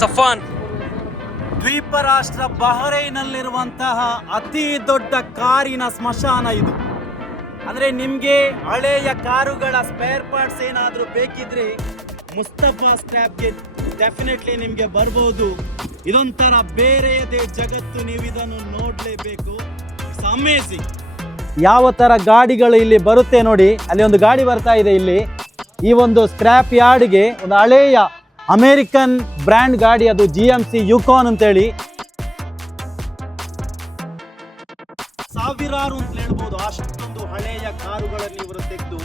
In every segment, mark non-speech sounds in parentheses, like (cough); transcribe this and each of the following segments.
ಸಫಾನ್. ದ್ವೀಪ ರಾಷ್ಟ್ರ ಬಹರೈನಲ್ಲಿರುವಂತಹ ಅತಿ ದೊಡ್ಡ ಕಾರಿನ ಸ್ಮಶಾನ ಇದು. ಅಂದ್ರೆ ನಿಮ್ಗೆ ಹಳೆಯ ಕಾರುಗಳ ಸ್ಪೇರ್ ಪಾರ್ಟ್ಸ್ ಏನಾದರೂ ಬೇಕಿದ್ರೆ ಮುಸ್ತಫಾ ಸ್ಕ್ರಾಪ್ಗೆ ಡೆಫಿನೆಟ್ಲಿ ನಿಮ್ಗೆ ಬರ್ಬೋದು. ಇದೊಂಥರ ಬೇರೆಯದೇ ಜಗತ್ತು ನೀವು ಇದನ್ನು ನೋಡ್ಲೇಬೇಕು. ಸಮೇಸಿ ಯಾವ ತರ ಗಾಡಿಗಳು ಇಲ್ಲಿ ಬರುತ್ತೆ ನೋಡಿ. ಅಲ್ಲಿ ಒಂದು ಗಾಡಿ ಬರ್ತಾ ಇದೆ ಇಲ್ಲಿ. ಈ ಒಂದು ಸ್ಕ್ರಾಪ್ ಯಾರ್ಡ್ಗೆ ಒಂದು ಹಳೆಯ ಅಮೇರಿಕನ್ ಬ್ರ್ಯಾಂಡ್ ಗಾಡಿ ಅದು ಜಿ ಎಂ ಸಿ ಯುಕಾನ್ ಅಂತೇಳಿ. ಸಾವಿರಾರು ಅಂತ ಹೇಳ್ಬೋದು. ಅಷ್ಟೊಂದು ಹಳೆಯ ಕಾರುಗಳನ್ನು ಇವರು ತೆಗೆದು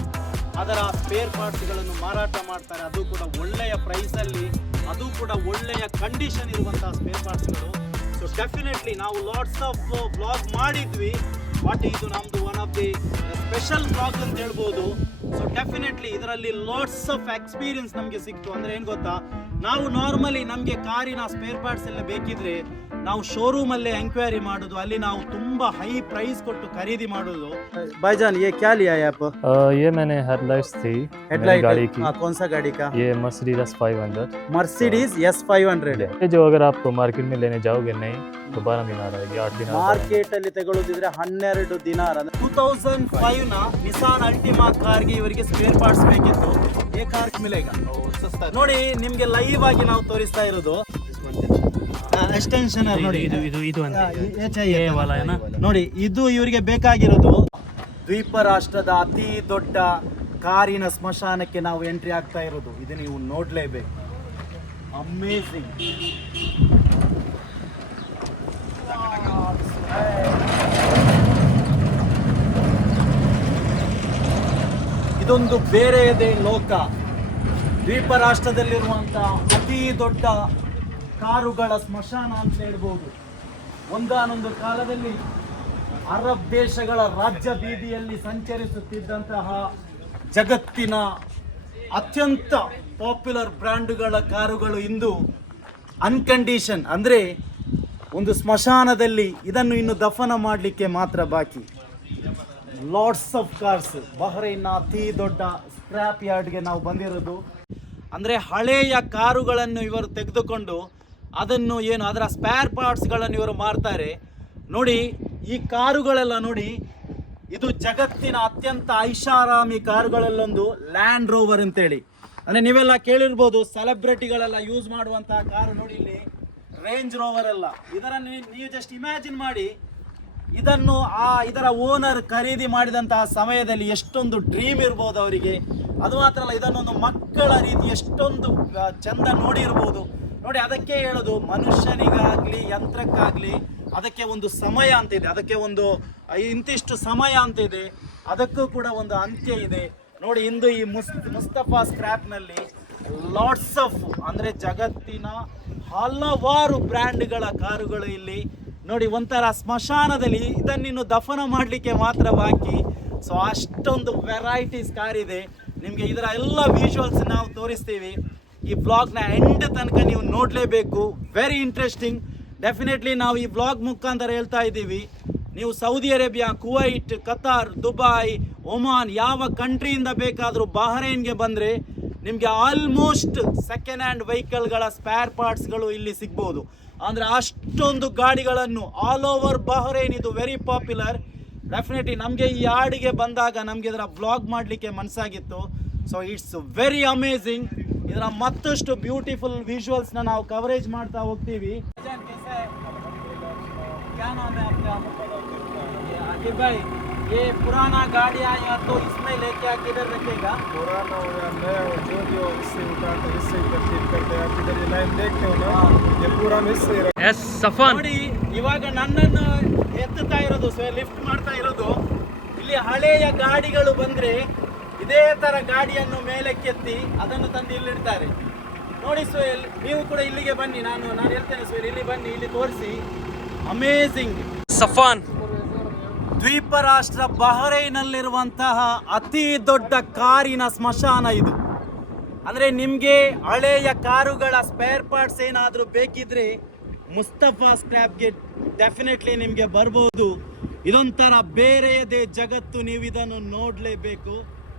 ಅದರ ಸ್ಪೇರ್ ಪಾರ್ಟ್ಸ್ಗಳನ್ನು ಮಾರಾಟ ಮಾಡ್ತಾರೆ. ಅದು ಕೂಡ ಒಳ್ಳೆಯ ಪ್ರೈಸಲ್ಲಿ ಅದು ಕೂಡ ಒಳ್ಳೆಯ ಕಂಡೀಷನ್ ಇರುವಂತಹ ಸ್ಪೇರ್ ಪಾರ್ಟ್ಸ್ಗಳು ಸೊ ಡೆಫಿನೆಟ್ಲಿ ನಾವು ಲಾಟ್ಸ್ ಆಫ್ ಬ್ಲಾಗ್ ಮಾಡಿದ್ವಿ. ಬಟ್ ಇದು ನಮ್ದು one of the special blog ಅಂತ ಹೇಳ್ಬೋದು. ಸೊ ಡೆಫಿನೆಟ್ಲಿ ಇದರಲ್ಲಿ ಲಾಟ್ಸ್ ಆಫ್ ಎಕ್ಸ್ಪೀರಿಯನ್ಸ್ ನಮಗೆ ಸಿಕ್ತು. ಅಂದ್ರೆ ಏನು ಗೊತ್ತಾ? ನಾವು ನಾರ್ಮಲಿ ನಮಗೆ ಕಾರಿನ ಸ್ಪೇರ್ ಪಾರ್ಟ್ಸ್ ಎಲ್ಲ ಬೇಕಿದ್ರೆ ನಾವು ಶೋರೂಮ್ ಅಲ್ಲೇ ಎಂಕ್ವೈರಿ ಮಾಡೋದು ಅಲ್ಲಿ ನಾವು ತುಂಬಾ ಹೈ ಪ್ರೈಸ್ ಕೊಟ್ಟು ಖರೀದಿ ಮಾಡೋದು ಭಾಯ್ಜಾನ್ ये क्या लिया है आप अ, ये मैंने हेडलाइट्स थी मेरी हेडलाइट गाड़ी की हाँ, कौन सा गाड़ी का ये Mercedes five hundred Mercedes S five hundred ये जो अगर आप मार्केट में लेने जाओगे नहीं तो बारह दिन आ रहेगी आठ दिन आ ಮಾರ್ಕೆಟ್ ಅಲ್ಲಿ ತಗೊಳ್ಳೋದಿದ್ರೆ ಹನ್ನೆರಡು ದಿನ ಟೂ ತೌಸಂಡ್ ಫೈವ್ ನ ನಿಸಾನ್ ಅಲ್ಟಿಮಾ ಕಾರ್ಗೆ ಇವರಿಗೆ ಸ್ಪೇರ್ ಪಾರ್ಟ್ಸ್ ಬೇಕಿತ್ತು ಏ ಕಾರ್ ಮಿಲೆಗ ನೋಡಿ ನಿಮ್ಗೆ ಲೈವ್ ಆಗಿ ನಾವು ತೋರಿಸ್ತಾ ಇರೋದು ಎಕ್ಸ್ಟೆನ್ಷನ್ ನೋಡಿ. ಇದು ಇದು ಇದು ಅಂತ. ನೋಡಿ ಇದು ಇವರಿಗೆ ಬೇಕಾಗಿರೋದು ದ್ವೀಪ ರಾಷ್ಟ್ರದ ಅತಿ ದೊಡ್ಡ ಕಾರಿನ ಸ್ಮಶಾನಕ್ಕೆ ನಾವು ಎಂಟ್ರಿ ಆಗ್ತಾ ಇರೋದು. ಇದು ನೀವು ನೋಡಲೇಬೇಕು. ಅಮೇಜಿಂಗ್ ಇದೊಂದು ಬೇರೆಯದೇ ಲೋಕ. ದ್ವೀಪ ರಾಷ್ಟ್ರದಲ್ಲಿರುವಂತಹ ಅತಿ ದೊಡ್ಡ ಕಾರುಗಳ ಸ್ಮಶಾನ ಅಂತ ಹೇಳ್ಬೋದು. ಒಂದಾನೊಂದು ಕಾಲದಲ್ಲಿ ಅರಬ್ ದೇಶಗಳ ರಾಜ್ಯ ಬೀದಿಯಲ್ಲಿ ಸಂಚರಿಸುತ್ತಿದ್ದಂತಹ ಜಗತ್ತಿನ ಅತ್ಯಂತ ಪಾಪ್ಯುಲರ್ ಬ್ರ್ಯಾಂಡುಗಳ ಕಾರುಗಳು ಇಂದು ಅನ್ಕಂಡೀಷನ್ ಅಂದರೆ ಒಂದು ಸ್ಮಶಾನದಲ್ಲಿ ಇದನ್ನು ಇನ್ನು ದಫನ ಮಾಡಲಿಕ್ಕೆ ಮಾತ್ರ ಬಾಕಿ. ಲಾಟ್ಸ್ ಆಫ್ ಕಾರ್ಸ್ ಬಹ್ರೈನ್ನ ಅತಿ ದೊಡ್ಡ ಸ್ಕ್ರಾಪ್ ಯಾರ್ಡ್ಗೆ ನಾವು ಬಂದಿರೋದು. ಅಂದರೆ ಹಳೆಯ ಕಾರುಗಳನ್ನು ಇವರು ತೆಗೆದುಕೊಂಡು ಅದನ್ನು ಏನು, ಅದರ ಸ್ಪೇರ್ ಪಾರ್ಟ್ಸ್ಗಳನ್ನು ಇವರು ಮಾರ್ತಾರೆ. ನೋಡಿ, ಈ ಕಾರುಗಳೆಲ್ಲ ನೋಡಿ, ಇದು ಜಗತ್ತಿನ ಅತ್ಯಂತ ಐಷಾರಾಮಿ ಕಾರುಗಳಲ್ಲೊಂದು ಲ್ಯಾಂಡ್ ರೋವರ್ ಅಂತೇಳಿ. ಅಂದರೆ ನೀವೆಲ್ಲ ಕೇಳಿರ್ಬೋದು ಸೆಲೆಬ್ರಿಟಿಗಳೆಲ್ಲ ಯೂಸ್ ಮಾಡುವಂತಹ ಕಾರು ನೋಡಿ ಇಲ್ಲಿ ರೇಂಜ್ ರೋವರ್ ಅಲ್ಲ ಇದರನ್ನು ನೀವು ಜಸ್ಟ್ ಇಮ್ಯಾಜಿನ್ ಮಾಡಿ, ಇದನ್ನು ಆ ಇದರ ಓನರ್ ಖರೀದಿ ಮಾಡಿದಂತಹ ಸಮಯದಲ್ಲಿ ಎಷ್ಟೊಂದು ಡ್ರೀಮ್ ಇರ್ಬೋದು ಅವರಿಗೆ. ಅದು ಮಾತ್ರ ಅಲ್ಲ, ಇದನ್ನೊಂದು ಮಕ್ಕಳ ರೀತಿ ಎಷ್ಟೊಂದು ಚಂದ ನೋಡಿರ್ಬೋದು. ನೋಡಿ, ಅದಕ್ಕೆ ಹೇಳೋದು, ಮನುಷ್ಯನಿಗಾಗ್ಲಿ, ಯಂತ್ರಕ್ಕಾಗ್ಲಿ, ಅದಕ್ಕೆ ಒಂದು ಸಮಯ ಅಂತ ಇದೆ. ಅದಕ್ಕೆ ಒಂದು ಇಂತಿಷ್ಟು ಸಮಯ ಅಂತ ಇದೆ. ಅದಕ್ಕೂ ಕೂಡ ಒಂದು ಅಂತ್ಯ ಇದೆ. ನೋಡಿ, ಇಂದು ಈ ಮುಸ್, ಮುಸ್ತಫಾ ಸ್ಕ್ರ್ಯಾಪ್ನಲ್ಲಿ ಲಾಟ್ಸ್ ಆಫ್ ಅಂದರೆ ಜಗತ್ತಿನ ಹಲವಾರು ಬ್ರ್ಯಾಂಡ್ಗಳ ಕಾರುಗಳು ಇಲ್ಲಿ. ನೋಡಿ, ಒಂಥರ ಸ್ಮಶಾನದಲ್ಲಿ ಇದನ್ನಿನ್ನು ದಫನ ಮಾಡಲಿಕ್ಕೆ ಮಾತ್ರ ಬಾಕಿ. ಸೊ ಅಷ್ಟೊಂದು ವೆರೈಟೀಸ್ ಕಾರ್ ಇದೆ ನಿಮಗೆ ಇದರ ಎಲ್ಲ ವಿಜುವಲ್ಸ್ ನಾವು ತೋರಿಸ್ತೀವಿ. ಈ ಬ್ಲಾಗ್ನ ಎಂಡ್ ತನಕ ನೀವು ನೋಡಲೇಬೇಕು. ವೆರಿ ಇಂಟ್ರೆಸ್ಟಿಂಗ್ ಡೆಫಿನೆಟ್ಲಿ ನಾವು ಈ ಬ್ಲಾಗ್ ಮುಖಾಂತರ ಹೇಳ್ತಾ ಇದ್ದೀವಿ. ನೀವು Saudi Arabia Kuwait Qatar Dubai Oman ಯಾವ ಕಂಟ್ರಿಯಿಂದ ಬೇಕಾದರೂ ಬಹರೇನ್ಗೆ ಬಂದರೆ ನಿಮಗೆ ಆಲ್ಮೋಸ್ಟ್ ಸೆಕೆಂಡ್ ಹ್ಯಾಂಡ್ ವೆಹಿಕಲ್ಗಳ ಸ್ಪೇರ್ ಪಾರ್ಟ್ಸ್ಗಳು ಇಲ್ಲಿ ಸಿಗ್ಬೋದು. ಅಂದರೆ ಅಷ್ಟೊಂದು ಗಾಡಿಗಳನ್ನು ಆಲ್ ಓವರ್ ಬಹರೈನ್ ಇದು ವೆರಿ ಪಾಪ್ಯುಲರ್ ಡೆಫಿನೆಟ್ಲಿ ನಮಗೆ ಈ ಹಾಡಿಗೆ ಬಂದಾಗ ನಮಗೆ ಇದರ ಬ್ಲಾಗ್ ಮಾಡಲಿಕ್ಕೆ ಮನಸ್ಸಾಗಿತ್ತು. ಸೊ ಇಟ್ಸ್ ವೆರಿ ಅಮೇಝಿಂಗ್ ಇದರ ಮತ್ತಷ್ಟು ಬ್ಯೂಟಿಫುಲ್ ವಿಜುವಲ್ಸ್ನ ನಾವು ಕವರೇಜ್ ಮಾಡ್ತಾ ಹೋಗ್ತೀವಿ क्या नाम है आपका ये आकिब भाई ये पुराना गाड़ी आया तो इसमें लेके आके इधर रखेगा पुराना हो या नया हो जो भी हो इससे उठाते इससे ही तरतीब करते हैं आप इधर ये लाइन देखते हो ना ये पूरा हम इससे ही रख- ಎಸ್ ಸಫಾನ್ ನೋಡಿ ಇವಾಗ ನನ್ನನ್ನು ಎತ್ತುತ್ತಾ ಇರೋದು ಲಿಫ್ಟ್ ಮಾಡ್ತಾ ಇರೋದು ಇಲ್ಲಿ ಹಳೆಯ ಗಾಡಿಗಳು ಬಂದ್ರೆ ಇದೇ ತರ ಗಾಡಿಯನ್ನು ಮೇಲಕ್ಕೆತ್ತಿ ಅದನ್ನು ತಂದು ಇಲ್ಲಿಡ್ತಾರೆ. ನೋಡಿ ಸೋಯಲ್ ನೀವು ಕೂಡ ಇಲ್ಲಿಗೆ ಬನ್ನಿ. ನಾನು ನಾನು ಹೇಳ್ತೇನೆ ಸೋಯಲ್ ಇಲ್ಲಿ ಬನ್ನಿ ಇಲ್ಲಿ ತೋರಿಸಿ. ಅಮೇಝಿಂಗ್ ಸಫಾನ್. ದ್ವೀಪ ರಾಷ್ಟ್ರ ಬಹರೈನಲ್ಲಿರುವಂತಹ ಅತಿ ದೊಡ್ಡ ಕಾರಿನ ಸ್ಮಶಾನ ಇದು. ಅಂದರೆ ನಿಮಗೆ ಹಳೆಯ ಕಾರುಗಳ ಸ್ಪೇರ್ ಪಾರ್ಟ್ಸ್ ಏನಾದರೂ ಬೇಕಿದ್ರೆ ಮುಸ್ತಫಾ ಸ್ಕ್ರಾಪ್ಗೆ ಡೆಫಿನೆಟ್ಲಿ ನಿಮಗೆ ಬರ್ಬೋದು. ಇದೊಂಥರ ಬೇರೆಯದೇ ಜಗತ್ತು ನೀವು ಇದನ್ನು ನೋಡಲೇಬೇಕು.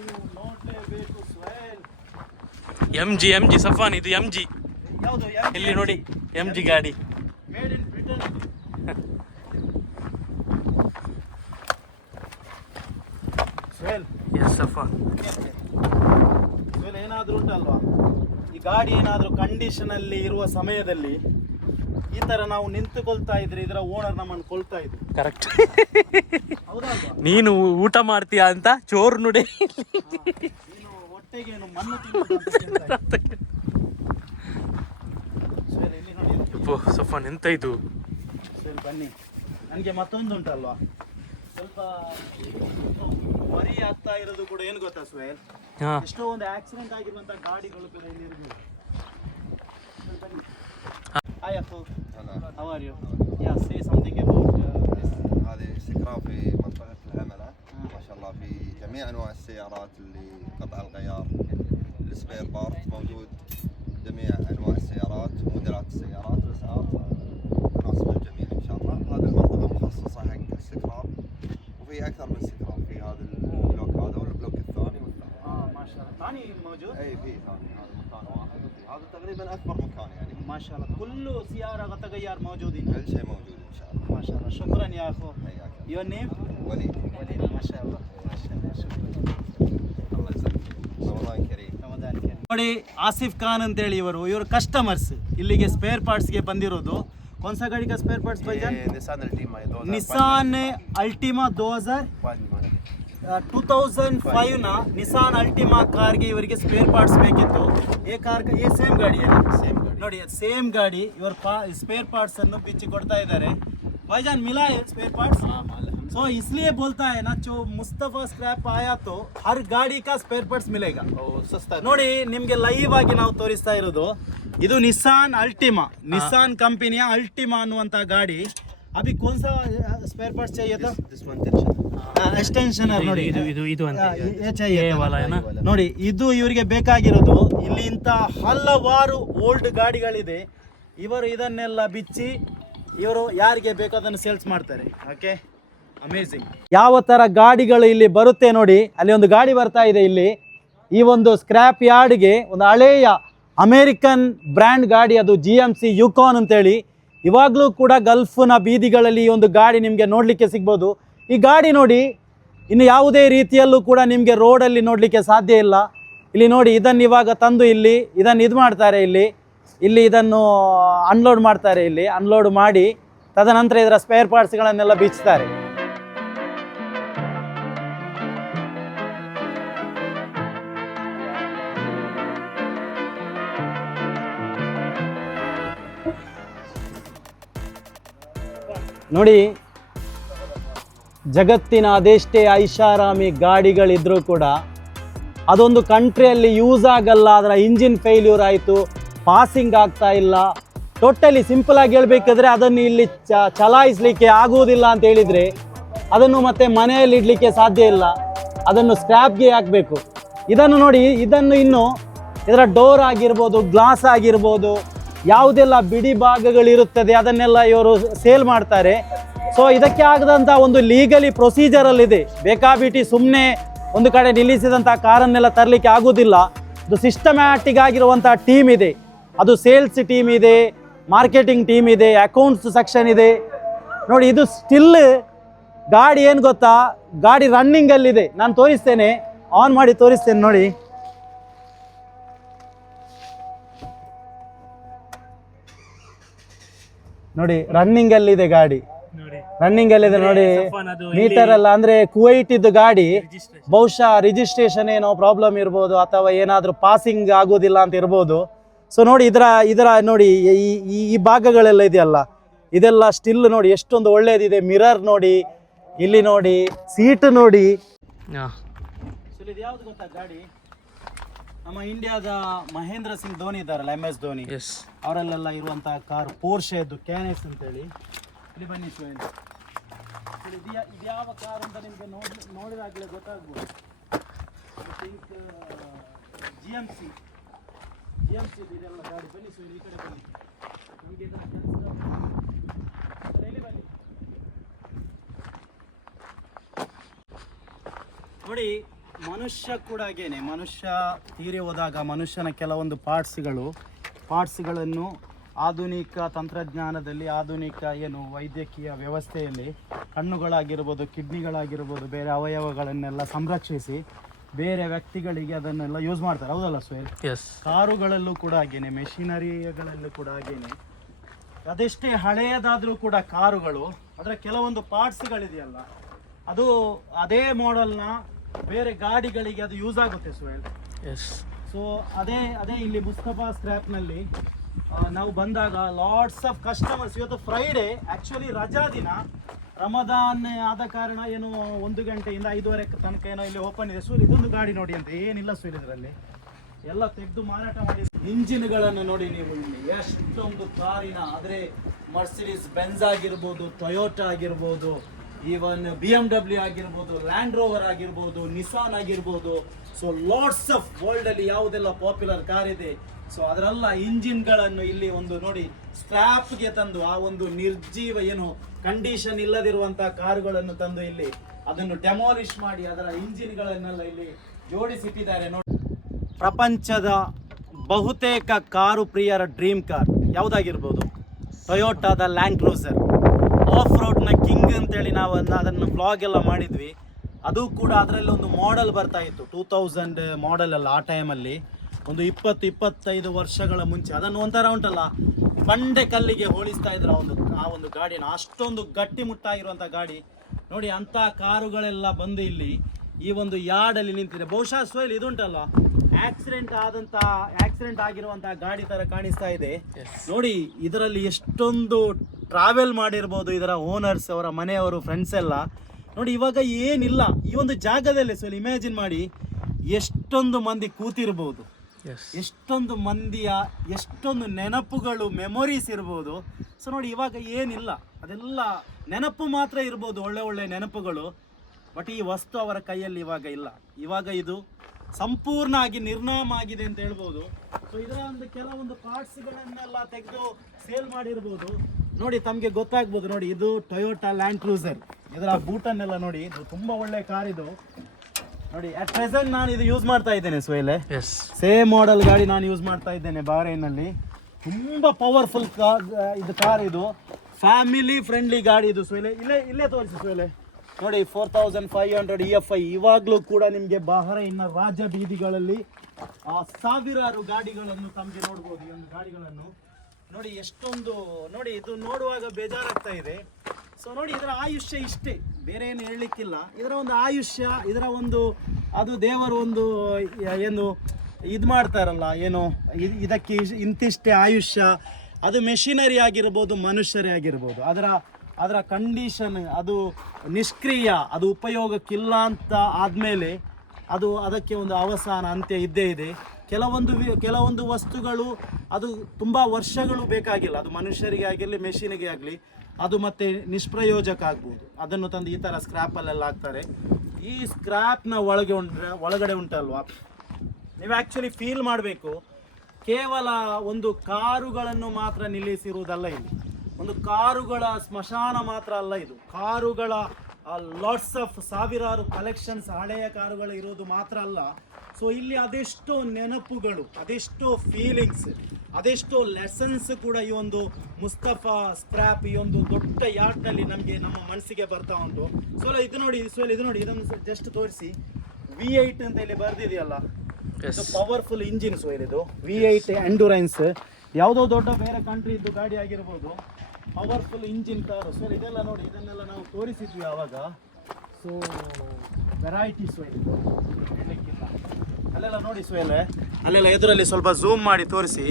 ನೀವು ನೋಡಲೇಬೇಕು ಎಂ ಜಿ ಎಂ ಜಿ ಸಫಾನ್ ಇದು ಎಂ ಜಿ ಯಾವುದು ಇಲ್ಲಿ ನೋಡಿ ಎಂ ಜಿ ಗಾಡಿ. ಮೇಡ್ ಇನ್ ಬ್ರಿಟನ್ ಎಸ್ ಸಫಾನ್ ಏನಾದರೂ ಉಂಟಲ್ವಾ? ಈ ಗಾಡಿ ಏನಾದರೂ ಕಂಡೀಷನ್ ಅಲ್ಲಿ ಇರುವ ಸಮಯದಲ್ಲಿ ಈ ತರ ನಾವು ನಿಂತುಕೊಳ್ತಾ ಇದ್ರೆ ಇದರ ಓನರ್ ನಮ್ಮನ್ನು ಕೊಳ್ತಾ ಇದ್ರು ಕರೆಕ್ಟ್ (laughs) ನೀನು ಊಟ ಮಾಡ್ತೀಯಾ ಅಂತ ಚೋರ್ ನುಡಿ. ಸ್ವಲ್ಪ ಎಂತ ಇದು. ಬನ್ನಿ. ನನಗೆ ಮತ್ತೊಂದು ಉಂಟಲ್ವಾ? ಸ್ವಲ್ಪ ಮರಿ ಆಗ್ತಾ ಇರೋದು ಕೂಡ ಏನು ಗೊತ್ತಾ ಸುಹೇಲ್? ಎಷ್ಟೋ ಒಂದು ಆಕ್ಸಿಡೆಂಟ್ ಆಗಿರುವಂತ ಗಾಡಿಗಳು ಕೂಡ ಇಲ್ಲಿರ್ಬೋದು hi Appu. How are you yeah say something about ಅದೇ ಸಿಕ್ರಾಫಿ في جميع أنواع السيارات اللي قطع الغيار. السبير بارت موجود جميع أنواع السيارات وموديلات السيارات الأسعار تناسب الجميع إن شاء الله. هذه المنطقة مخصصة حق الاستكرام وفي أكثر من استكرام في هذا البلوك هذا والبلوك الثاني والثالث. آه ما شاء الله. ثاني موجود؟ أي في ثاني هذا مكان واحد. هذا تقريبا أكبر مكان يعني ما شاء الله كل سيارة غتغير موجودين كل شيء موجود إن شاء الله ما شاء الله شكرا يا أخو حياك your name وليد وليد ما شاء الله ما شاء الله شكرا الله يسلمك رمضان كريم ನೋಡಿ ಆಸಿಫ್ ಖಾನ್ ಅಂತೇಳಿ ಇವರು ಇವರು ಕಸ್ಟಮರ್ಸ್ ಇಲ್ಲಿಗೆ ಸ್ಪೇರ್ ಪಾರ್ಟ್ಸ್ಗೆ ಬಂದಿರೋದು कौन सा गाड़ी का स्पेयर पार्ट्स भाईजान निशान अल्टीमा है Nissan Ultima 2000 two thousand five ನ ನಿಸಾನ್ ಅಲ್ಟಿಮಾ ಕಾರ್ಗೆ ಇವರಿಗೆ ಸ್ಪೇರ್ ಪಾರ್ಟ್ಸ್ ಬೇಕಿತ್ತು ಈ ಕಾರ್ ಈ ಸೇಮ್ ಗಾಡಿ ಸೇಮ್ ನೋಡಿ ಸೇಮ್ ಗಾಡಿ ಇವರು ಪಾ ಸ್ಪೇರ್ ಪಾರ್ಟ್ಸ್ ಅನ್ನು ಬಿಚ್ಚಿ ಕೊಡ್ತಾ ಇದ್ದಾರೆ भाईजान मिला है स्पेयर पार्ट्स सो इसलिए बोलता है ना जो मुस्तफा स्क्रैप आया तो हर गाड़ी का स्पेयर पार्ट्स मिलेगा सस्ता ನೋಡಿ ನಿಮ್ಗೆ ಲೈವ್ ಆಗಿ ನಾವು ತೋರಿಸ್ತಾ ಇರೋದು ಇದು ನಿಸಾನ್ ಅಲ್ಟಿಮಾ ನಿಸಾನ್ ಕಂಪನಿಯ ಅಲ್ಟಿಮಾ ಅನ್ನುವಂತ ಗಾಡಿ ಅಭಿ ಕೋನ್ ಸಾ ಸ್ಪೇರ್ ಪಾರ್ಟ್ಸ್ चाहिए था ಎಕ್ಸ್ಟೆನ್ಷನ್ ನೋಡಿ ಇದು ಇದು ಇದು ಅಂತ ಆ, ये चाहिए था. ವಾಲ ಏನಾ? ನೋಡಿ ಇದು ಇವರಿಗೆ ಬೇಕಾಗಿರೋದು ಇಲ್ಲಿ ಇಂತ ಹಲವಾರು ಓಲ್ಡ್ ಗಾಡಿಗಳಿದೆ ಇವರು ಇದನ್ನೆಲ್ಲ ಬಿಚ್ಚಿ ಇವರು ಯಾರಿಗೆ ಬೇಕೋ ಅದನ್ನು ಸೇಲ್ಸ್ ಮಾಡ್ತಾರೆ ಓಕೆ ಅಮೇಸಿಂಗ್ ಯಾವ ತರ ಗಾಡಿಗಳು ಇಲ್ಲಿ ಬರುತ್ತೆ ನೋಡಿ ಅಲ್ಲಿ ಒಂದು ಗಾಡಿ ಬರ್ತಾ ಇದೆ ಇಲ್ಲಿ ಈ ಒಂದು ಸ್ಕ್ರ್ಯಾಪ್ ಯಾರ್ಡ್ಗೆ ಒಂದು ಹಳೆಯ ಅಮೇರಿಕನ್ ಬ್ರ್ಯಾಂಡ್ ಗಾಡಿ ಅದು ಜಿ ಎಮ್ ಸಿ ಯುಕಾನ್ ಅಂತೇಳಿ ಇವಾಗಲೂ ಕೂಡ ಗಲ್ಫ್ನ ಬೀದಿಗಳಲ್ಲಿ ಒಂದು ಗಾಡಿ ನಿಮಗೆ ನೋಡಲಿಕ್ಕೆ ಸಿಗ್ಬೋದು. ಈ ಗಾಡಿ ನೋಡಿ, ಇನ್ನು ಯಾವುದೇ ರೀತಿಯಲ್ಲೂ ಕೂಡ ನಿಮಗೆ ರೋಡಲ್ಲಿ ನೋಡಲಿಕ್ಕೆ ಸಾಧ್ಯ ಇಲ್ಲ. ಇಲ್ಲಿ ನೋಡಿ, ಇದನ್ನು ಇವಾಗ ತಂದು ಇಲ್ಲಿ, ಇದನ್ನು ಇದು ಮಾಡ್ತಾರೆ ಇಲ್ಲಿ. ಇಲ್ಲಿ ಇದನ್ನು ಅನ್ಲೋಡ್ ಮಾಡ್ತಾರೆ ಇಲ್ಲಿ ಅನ್ಲೋಡ್ ಮಾಡಿ, ತದನಂತರ ಇದರ ಸ್ಪೇರ್ ಪಾರ್ಟ್ಸ್ಗಳನ್ನೆಲ್ಲ ಬಿಚ್ಚುತ್ತಾರೆ ನೋಡಿ, ಜಗತ್ತಿನ ಅದೆಷ್ಟೇ ಐಷಾರಾಮಿ ಗಾಡಿಗಳಿದ್ರೂ ಕೂಡ ಅದೊಂದು ಕಂಟ್ರಿಯಲ್ಲಿ ಯೂಸ್ ಆಗಲ್ಲ, ಅದರ ಇಂಜಿನ್ ಫೇಲ್ಯೂರ್ ಆಯಿತು ಪಾಸಿಂಗ್ ಆಗ್ತಾ ಇಲ್ಲ. ಟೋಟಲಿ ಸಿಂಪಲ್ ಆಗಿ ಹೇಳ್ಬೇಕಾದ್ರೆ ಅದನ್ನು ಇಲ್ಲಿ ಚ, ಚಲಾಯಿಸಲಿಕ್ಕೆ ಆಗುವುದಿಲ್ಲ ಅಂತ ಹೇಳಿದರೆ ಅದನ್ನು ಮತ್ತೆ ಮನೆಯಲ್ಲಿ ಇಡಲಿಕ್ಕೆ ಸಾಧ್ಯ ಇಲ್ಲ. ಅದನ್ನು ಸ್ಕ್ರ್ಯಾಪ್ಗೆ ಹಾಕಬೇಕು. ಇದನ್ನು ನೋಡಿ, ಇದನ್ನು ಇನ್ನು ಇದರ ಡೋರ್ ಆಗಿರ್ಬೋದು ಗ್ಲಾಸ್ ಆಗಿರ್ಬೋದು ಯಾವುದೆಲ್ಲ ಬಿಡಿ ಭಾಗಗಳಿರುತ್ತದೆ ಅದನ್ನೆಲ್ಲ ಇವರು ಸೇಲ್ ಮಾಡ್ತಾರೆ. ಸೊ ಇದಕ್ಕೆ ಆಗದಂಥ ಒಂದು ಲೀಗಲಿ ಪ್ರೊಸೀಜರಲ್ಲಿದೆ ಬೇಕಾಬಿಟಿ ಸುಮ್ಮನೆ ಒಂದು ಕಡೆ ನಿಲ್ಲಿಸಿದಂಥ ಕಾರನ್ನೆಲ್ಲ ತರಲಿಕ್ಕೆ ಆಗೋದಿಲ್ಲ. ಇದು ಸಿಸ್ಟಮ್ಯಾಟಿಕ್ ಆಗಿರುವಂಥ ಟೀಮ್ ಇದೆ. ಅದು ಸೇಲ್ಸ್ ಟೀಮ್ ಇದೆ ಮಾರ್ಕೆಟಿಂಗ್ ಟೀಮ್ ಇದೆ ಅಕೌಂಟ್ಸ್ ಸೆಕ್ಷನ್ ಇದೆ. ನೋಡಿ, ಇದು ಸ್ಟಿಲ್ ಗಾಡಿ ಏನು ಗೊತ್ತಾ? ಗಾಡಿ ರನ್ನಿಂಗಲ್ಲಿದೆ ನಾನು ತೋರಿಸ್ತೇನೆ. ಆನ್ ಮಾಡಿ ತೋರಿಸ್ತೇನೆ ನೋಡಿ. ನೋಡಿ ರನ್ನಿಂಗ್ ಅಲ್ಲಿದೆ ಗಾಡಿ. ನೋಡಿ. ರನ್ನಿಂಗ್ ಅಲ್ಲಿದೆ ನೋಡಿ ಸಫಾನ್ ಅದು ಮೀಟರ್ ಅಲ್ಲ ಅಂದ್ರೆ ಕುವೈಟ್ ಇದ್ದು ಗಾಡಿ ಬಹುಶಃ ರಿಜಿಸ್ಟ್ರೇಷನ್ ಏನೋ ಪ್ರಾಬ್ಲಮ್ ಇರ್ಬೋದು ಅಥವಾ ಏನಾದ್ರೂ ಪಾಸಿಂಗ್ ಆಗೋದಿಲ್ಲ ಅಂತ ಇರ್ಬೋದು. ಸೊ ನೋಡಿ ಇದರ ಇದರ ನೋಡಿ ಈ ಈ- ಭಾಗಗಳೆಲ್ಲ ಇದೆಯಲ್ಲ? ಇದೆಲ್ಲ ಸ್ಟಿಲ್ ನೋಡಿ ಎಷ್ಟೊಂದು ಒಳ್ಳೇದಿದೆ. ಮಿರರ್ ನೋಡಿ ಇಲ್ಲಿ ನೋಡಿ ಸೀಟ್ ನೋಡಿ. ಹಾಂ. ಇದು ಯಾವ್ದು ಗೊತ್ತಾ ಗಾಡಿ? ನಮ್ಮ ಇಂಡಿಯಾದ ಮಹೇಂದ್ರ ಸಿಂಗ್ ಧೋನಿ ಇದ್ದಾರಲ್ಲ ಎಂ ಎಸ್ ಧೋನಿ. ಎಸ್ ಅವರಲ್ಲೆಲ್ಲ ಇರುವಂತಹ ಕಾರ್ ಪೋರ್ಷೆದು ಕ್ಯಾನೆಸ್ ಅಂತೇಳಿ. ಇಲ್ಲಿ ಬನ್ನಿ ಸುಹೇಲ್ ಇದು ಯಾ- ಯಾವ ಕಾರ್ ಅಂತ ನಿಮಗೆ ನೋಡಿ ನೋಡಿದಾಗಲೇ ಗೊತ್ತಾಗ್ಬೋದು. G M C G M C ಇದೆಲ್ಲ ಗಾಡಿ. ಬನ್ನಿ ಸುಹೇಲ್ ಈ ಕಡೆ ಬನ್ನಿ. ನಮಗೆ ಇಲ್ಲಿ ಬನ್ನಿ. ನೋಡಿ ಮನುಷ್ಯ ಕೂಡ ಹಾಗೇನೆ. ಮನುಷ್ಯ ತೀರಿ ಹೋದಾಗ ಮನುಷ್ಯನ ಕೆಲವೊಂದು ಪಾರ್ಟ್ಸ್ಗಳು ಪಾರ್ಟ್ಸ್ಗಳನ್ನು ಆಧುನಿಕ ತಂತ್ರಜ್ಞಾನದಲ್ಲಿ ಆಧುನಿಕ ಏನು ವೈದ್ಯಕೀಯ ವ್ಯವಸ್ಥೆಯಲ್ಲಿ ಕಣ್ಣುಗಳಾಗಿರ್ಬೋದು ಕಿಡ್ನಿಗಳಾಗಿರ್ಬೋದು ಬೇರೆ ಅವಯವಗಳನ್ನೆಲ್ಲ ಸಂರಕ್ಷಿಸಿ ಬೇರೆ ವ್ಯಕ್ತಿಗಳಿಗೆ ಅದನ್ನೆಲ್ಲ ಯೂಸ್ ಮಾಡ್ತಾರೆ. ಹೌದಲ್ಲ ಸುಹೇಲ್? ಎಸ್ ಕಾರುಗಳಲ್ಲೂ ಕೂಡ ಹಾಗೇನೆ ಮೆಷಿನರಿಗಳಲ್ಲೂ ಕೂಡ ಹಾಗೇನೆ. ಅದೆಷ್ಟೇ ಹಳೆಯದಾದರೂ ಕೂಡ ಕಾರುಗಳು ಅದರ ಕೆಲವೊಂದು ಪಾರ್ಟ್ಸ್ಗಳಿದೆಯಲ್ಲ ಅದು ಅದೇ ಮಾಡೆಲ್ನ ಬೇರೆ ಗಾಡಿಗಳಿಗೆ ಅದು ಯೂಸ್ ಆಗುತ್ತೆ ಸುಹೇಲ್ ಎಸ್ ಸೊ ಅದೇ ಅದೇ ಇಲ್ಲಿ ಮುಸ್ತಫಾ ಸ್ಕ್ರ್ಯಾಪ್ನಲ್ಲಿ ನಾವು ಬಂದಾಗ ಲಾಟ್ಸ್ ಆಫ್ ಕಸ್ಟಮರ್ಸ್ ಇವತ್ತು ಫ್ರೈಡೇ ಆ್ಯಕ್ಚುಲಿ ರಜಾ ದಿನ. ರಮದಾನ್ ಆದ ಕಾರಣ ಏನು ಒಂದು ಗಂಟೆಯಿಂದ ಐದುವರೆ ತನಕ ಏನೋ ಇಲ್ಲಿ ಓಪನ್ ಇದೆ. ಸೂರ್ಯ ಇದೊಂದು ಗಾಡಿ ನೋಡಿ ಅಂತ. ಏನಿಲ್ಲ ಸೂರ್ಯ ಇದರಲ್ಲಿ. ಎಲ್ಲ ತೆಗೆದು ಮಾರಾಟ ಮಾಡಿ. ಇಂಜಿನ್ಗಳನ್ನು ನೋಡಿ ನೀವು ಇಲ್ಲಿ. ಎಷ್ಟೊಂದು ಕಾರಿನ ಆದರೆ ಮರ್ಸಿಡೀಸ್ ಬೆನ್ಸ್ ಆಗಿರ್ಬೋದು ಟೊಯೋಟಾ ಆಗಿರ್ಬೋದು ಈವನ್ ಬಿ ಎಂ ಡಬ್ಲ್ಯೂ ಆಗಿರ್ಬೋದು ಲ್ಯಾಂಡ್ ರೋವರ್ ಆಗಿರ್ಬೋದು ನಿಸಾನ್ ಆಗಿರ್ಬೋದು. ಸೊ ಲಾಟ್ಸ್ ಆಫ್ ವರ್ಲ್ಡ್ ಅಲ್ಲಿ ಯಾವುದೆಲ್ಲ ಪಾಪ್ಯುಲರ್ ಕಾರ್ ಇದೆ. ಸೊ ಅದರೆಲ್ಲ ಇಂಜಿನ್ಗಳನ್ನು ಇಲ್ಲಿ ಒಂದು ನೋಡಿ ಸ್ಕ್ರಾಪ್ಗೆ ತಂದು ಆ ಒಂದು ನಿರ್ಜೀವ ಏನು ಕಂಡೀಷನ್ ಇಲ್ಲದಿರುವಂತಹ ಕಾರುಗಳನ್ನು ತಂದು ಇಲ್ಲಿ ಅದನ್ನು ಡೆಮಾಲಿಷ್ ಮಾಡಿ ಅದರ ಇಂಜಿನ್ಗಳನ್ನೆಲ್ಲ ಇಲ್ಲಿ ಜೋಡಿಸಿಟ್ಟಿದ್ದಾರೆ. ನೋಡಿ. ಪ್ರಪಂಚದ ಬಹುತೇಕ ಕಾರು ಪ್ರಿಯರ ಡ್ರೀಮ್ ಕಾರ್ ಯಾವುದಾಗಿರ್ಬೋದು? ಟೊಯೋಟಾದ ಲ್ಯಾಂಡ್ ಕ್ರೂಸರ್ ಕಿಂಗ್ ಅಂತೇಳಿ ನಾವು ಅದನ್ನ ಅದನ್ನು ಬ್ಲಾಗ್ ಎಲ್ಲ ಮಾಡಿದ್ವಿ. ಅದು ಕೂಡ ಅದರಲ್ಲಿ ಒಂದು ಮಾಡೆಲ್ ಬರ್ತಾ ಇತ್ತು. ಟೂ ತೌಸಂಡ್ ಮಾಡೆಲ್ ಅಲ್ಲ ಆ ಟೈಮಲ್ಲಿ ಒಂದು ಇಪ್ಪತ್ತು ಇಪ್ಪತ್ತೈದು ವರ್ಷಗಳ ಮುಂಚೆ. ಅದನ್ನು ಒಂಥರ ಉಂಟಲ್ಲ ಬಂಡೆ ಕಲ್ಲಿಗೆ ಹೋಲಿಸ್ತಾ ಇದ್ರು ಆ ಒಂದು ಆ ಒಂದು ಗಾಡಿನ. ಅಷ್ಟೊಂದು ಗಟ್ಟಿ ಮುಟ್ಟಾಗಿರುವಂಥ ಗಾಡಿ. ನೋಡಿ ಅಂಥ ಕಾರುಗಳೆಲ್ಲ ಬಂದು ಇಲ್ಲಿ ಈ ಒಂದು ಯಾರ್ಡಲ್ಲಿ ನಿಂತಿದೆ. ಬಹುಶಃ ಸೋಯಲ್ ಇದುಂಟಲ್ಲ? ಆಕ್ಸಿಡೆಂಟ್ ಆದಂತ ಆಕ್ಸಿಡೆಂಟ್ ಆಗಿರುವಂತಹ ಗಾಡಿ ತರ ಕಾಣಿಸ್ತಾ ಇದೆ. ನೋಡಿ ಇದರಲ್ಲಿ ಎಷ್ಟೊಂದು ಟ್ರಾವೆಲ್ ಮಾಡಿರ್ಬೋದು ಇದರ ಓನರ್ಸ್ ಅವರ ಮನೆಯವರು ಫ್ರೆಂಡ್ಸ್ ಎಲ್ಲ. ನೋಡಿ ಇವಾಗ ಏನಿಲ್ಲ. ಈ ಒಂದು ಜಾಗದಲ್ಲಿ ಸೊ ಇಮ್ಯಾಜಿನ್ ಮಾಡಿ ಎಷ್ಟೊಂದು ಮಂದಿ ಕೂತಿರ್ಬೋದು. ಎಷ್ಟೊಂದು ಮಂದಿಯ ಎಷ್ಟೊಂದು ನೆನಪುಗಳು ಮೆಮೊರೀಸ್ ಇರ್ಬೋದು. ಸೊ ನೋಡಿ ಇವಾಗ ಏನಿಲ್ಲ. ಅದೆಲ್ಲ ನೆನಪು ಮಾತ್ರ ಇರ್ಬೋದು ಒಳ್ಳೆ ಒಳ್ಳೆ ನೆನಪುಗಳು. ಬಟ್ ಈ ವಸ್ತು ಅವರ ಕೈಯಲ್ಲಿ ಇವಾಗ ಇಲ್ಲ. ಇವಾಗ ಇದು ಸಂಪೂರ್ಣ ಆಗಿ ನಿರ್ನಾಮ ಆಗಿದೆ ಅಂತ ಹೇಳ್ಬೋದು. ಸೊ ಇದರ ಒಂದು ಕೆಲವೊಂದು ಪಾರ್ಟ್ಸ್ಗಳನ್ನೆಲ್ಲ ತೆಗೆದು ಸೇಲ್ ಮಾಡಿರ್ಬೋದು. ನೋಡಿ ತಮಗೆ ಗೊತ್ತಾಗ್ಬೋದು. ನೋಡಿ ಇದು ಟೊಯೋಟಾ ಲ್ಯಾಂಡ್ ಕ್ರೂಸರ್ ಇದರ ಬೂಟನ್ನೆಲ್ಲ ನೋಡಿ ಇದು ತುಂಬಾ ಒಳ್ಳೆ ಕಾರ್ ಇದು. ನೋಡಿ ಅಟ್ ಪ್ರೆಸೆಂಟ್ ನಾನು ಇದು ಯೂಸ್ ಮಾಡ್ತಾ ಇದ್ದೇನೆ ಸೋಯಲೆ ಸೇಮ್ ಮಾಡೆಲ್ ಗಾಡಿ ನಾನು ಯೂಸ್ ಮಾಡ್ತಾ ಇದ್ದೇನೆ ಬಾರೇನಲ್ಲಿ ತುಂಬ ಪವರ್ಫುಲ್ ಇದು ಕಾರ್ ಇದು. ಫ್ಯಾಮಿಲಿ ಫ್ರೆಂಡ್ಲಿ ಗಾಡಿ ಇದು ಸೋಯಲೆ ಇಲ್ಲೇ ಇಲ್ಲೇ ತೋರಿಸಿ ಸೋಯಲೆ ನೋಡಿ four thousand five hundred E F I ಇವಾಗಲೂ ಕೂಡ ನಿಮಗೆ ಬಹರೈನ್ನ ರಾಜ ಬೀದಿಗಳಲ್ಲಿ ಸಾವಿರಾರು ಗಾಡಿಗಳನ್ನು ತಮಗೆ ನೋಡ್ಬೋದು, ಈ ಒಂದು ಗಾಡಿಗಳನ್ನು. ನೋಡಿ, ಎಷ್ಟೊಂದು, ನೋಡಿ, ಇದು ನೋಡುವಾಗ ಬೇಜಾರಾಗ್ತಾ ಇದೆ. ಸೊ ನೋಡಿ, ಇದರ ಆಯುಷ್ಯ ಇಷ್ಟೇ. ಬೇರೆ ಏನು ಹೇಳಲಿಕ್ಕಿಲ್ಲ. ಇದರ ಒಂದು ಆಯುಷ್ಯ, ಇದರ ಒಂದು, ಅದು ದೇವರು ಒಂದು ಏನು, ಇದು ಮಾಡ್ತಾರಲ್ಲ, ಏನು, ಇದ್- ಇದಕ್ಕೆ ಇಂತಿಷ್ಟೇ ಆಯುಷ್ಯ. ಅದು ಮೆಷಿನರಿ ಆಗಿರ್ಬೋದು, ಮನುಷ್ಯರೇ ಆಗಿರ್ಬೋದು. ಅದರ ಅದರ ಕಂಡೀಷನ್ ಅದು ನಿಷ್ಕ್ರಿಯ, ಅದು ಉಪಯೋಗಕ್ಕಿಲ್ಲ ಅಂತ ಆದಮೇಲೆ ಅದು ಅದಕ್ಕೆ ಒಂದು ಅವಸಾನ ಅಂತ್ಯ ಇದ್ದೇ ಇದೆ. ಕೆಲವೊಂದು ಕೆಲವೊಂದು ವಸ್ತುಗಳು ಅದು ತುಂಬ ವರ್ಷಗಳು ಬೇಕಾಗಿಲ್ಲ. ಅದು ಮನುಷ್ಯರಿಗೆ ಆಗಿರಲಿ ಮೆಷಿನಿಗೆ ಆಗಲಿ, ಅದು ಮತ್ತೆ ನಿಷ್ಪ್ರಯೋಜಕ ಆಗ್ಬೋದು. ಅದನ್ನು ತಂದು ಈ ಥರ ಸ್ಕ್ರ್ಯಾಪಲ್ಲೆಲ್ಲ ಹಾಕ್ತಾರೆ. ಈ ಸ್ಕ್ರ್ಯಾಪ್ನ ಒಳಗೆ ಉಂಟ್ರೆ ಒಳಗಡೆ ಉಂಟಲ್ವಾ? ನೀವು ಆ್ಯಕ್ಚುಲಿ ಫೀಲ್ ಮಾಡಬೇಕು. ಕೇವಲ ಒಂದು ಕಾರುಗಳನ್ನು ಮಾತ್ರ ನಿಲ್ಲಿಸಿರುವುದಲ್ಲ ಇಲ್ಲಿ. ಒಂದು ಕಾರುಗಳ ಸ್ಮಶಾನ ಮಾತ್ರ ಅಲ್ಲ ಇದು. ಕಾರುಗಳ ಲಾಟ್ಸ್ ಆಫ್ ಸಾವಿರಾರು ಕಲೆಕ್ಷನ್ಸ್ ಹಳೆಯ ಕಾರುಗಳು ಇರೋದು ಮಾತ್ರ ಅಲ್ಲ. ಸೊ ಇಲ್ಲಿ ಅದೆಷ್ಟೋ ನೆನಪುಗಳು ಅದೆಷ್ಟೋ ಫೀಲಿಂಗ್ಸ್ ಅದೆಷ್ಟೋ ಲೆಸನ್ಸ್ ಕೂಡ ಈ ಒಂದು ಮುಸ್ತಫಾ ಸ್ಕ್ರಾಪ್ ಈ ಒಂದು ದೊಡ್ಡ ಯಾರ್ಡ್ನಲ್ಲಿ ನಮಗೆ ನಮ್ಮ ಮನಸ್ಸಿಗೆ ಬರ್ತಾ ಉಂಟು. ಸೊ ಇದು ನೋಡಿ ಸೊ ಇದು ನೋಡಿ ಇದನ್ನು ಜಸ್ಟ್ ತೋರಿಸಿ. ವಿ ಏಯ್ಟ್ ಅಂತ ಇಲ್ಲಿ ಬರೆದಿದೆಯಲ್ಲ? ಪವರ್ಫುಲ್ ಇಂಜಿನ್ ಸೊ ಇದು ವಿ ಏಯ್ಟ್ ಎಂಡೂರೆನ್ಸ್ ಯಾವುದೋ ದೊಡ್ಡ ಬೇರೆ ಕಂಟ್ರಿ ಇದ್ದು ಗಾಡಿ ಆಗಿರ್ಬೋದು. ಪವರ್ಫುಲ್ ಇಂಜಿನ್ ಕಾರು ಸರ್ ಇದೆಲ್ಲ ನೋಡಿ, ಇದನ್ನೆಲ್ಲ ನಾವು ತೋರಿಸಿದ್ವಿ ಆವಾಗ. ಸೊ ವೆರೈಟಿ ಸೊ ಇದು ಹೇಳಲಿಕ್ಕಿಲ್ಲ ಅಲ್ಲೆಲ್ಲ ನೋಡಿ ಸೋಯಲೆ ಅಲ್ಲೆಲ್ಲ ಎದುರಲ್ಲಿ ಸ್ವಲ್ಪ ಝೂಮ್ ಮಾಡಿ ತೋರಿಸಿ.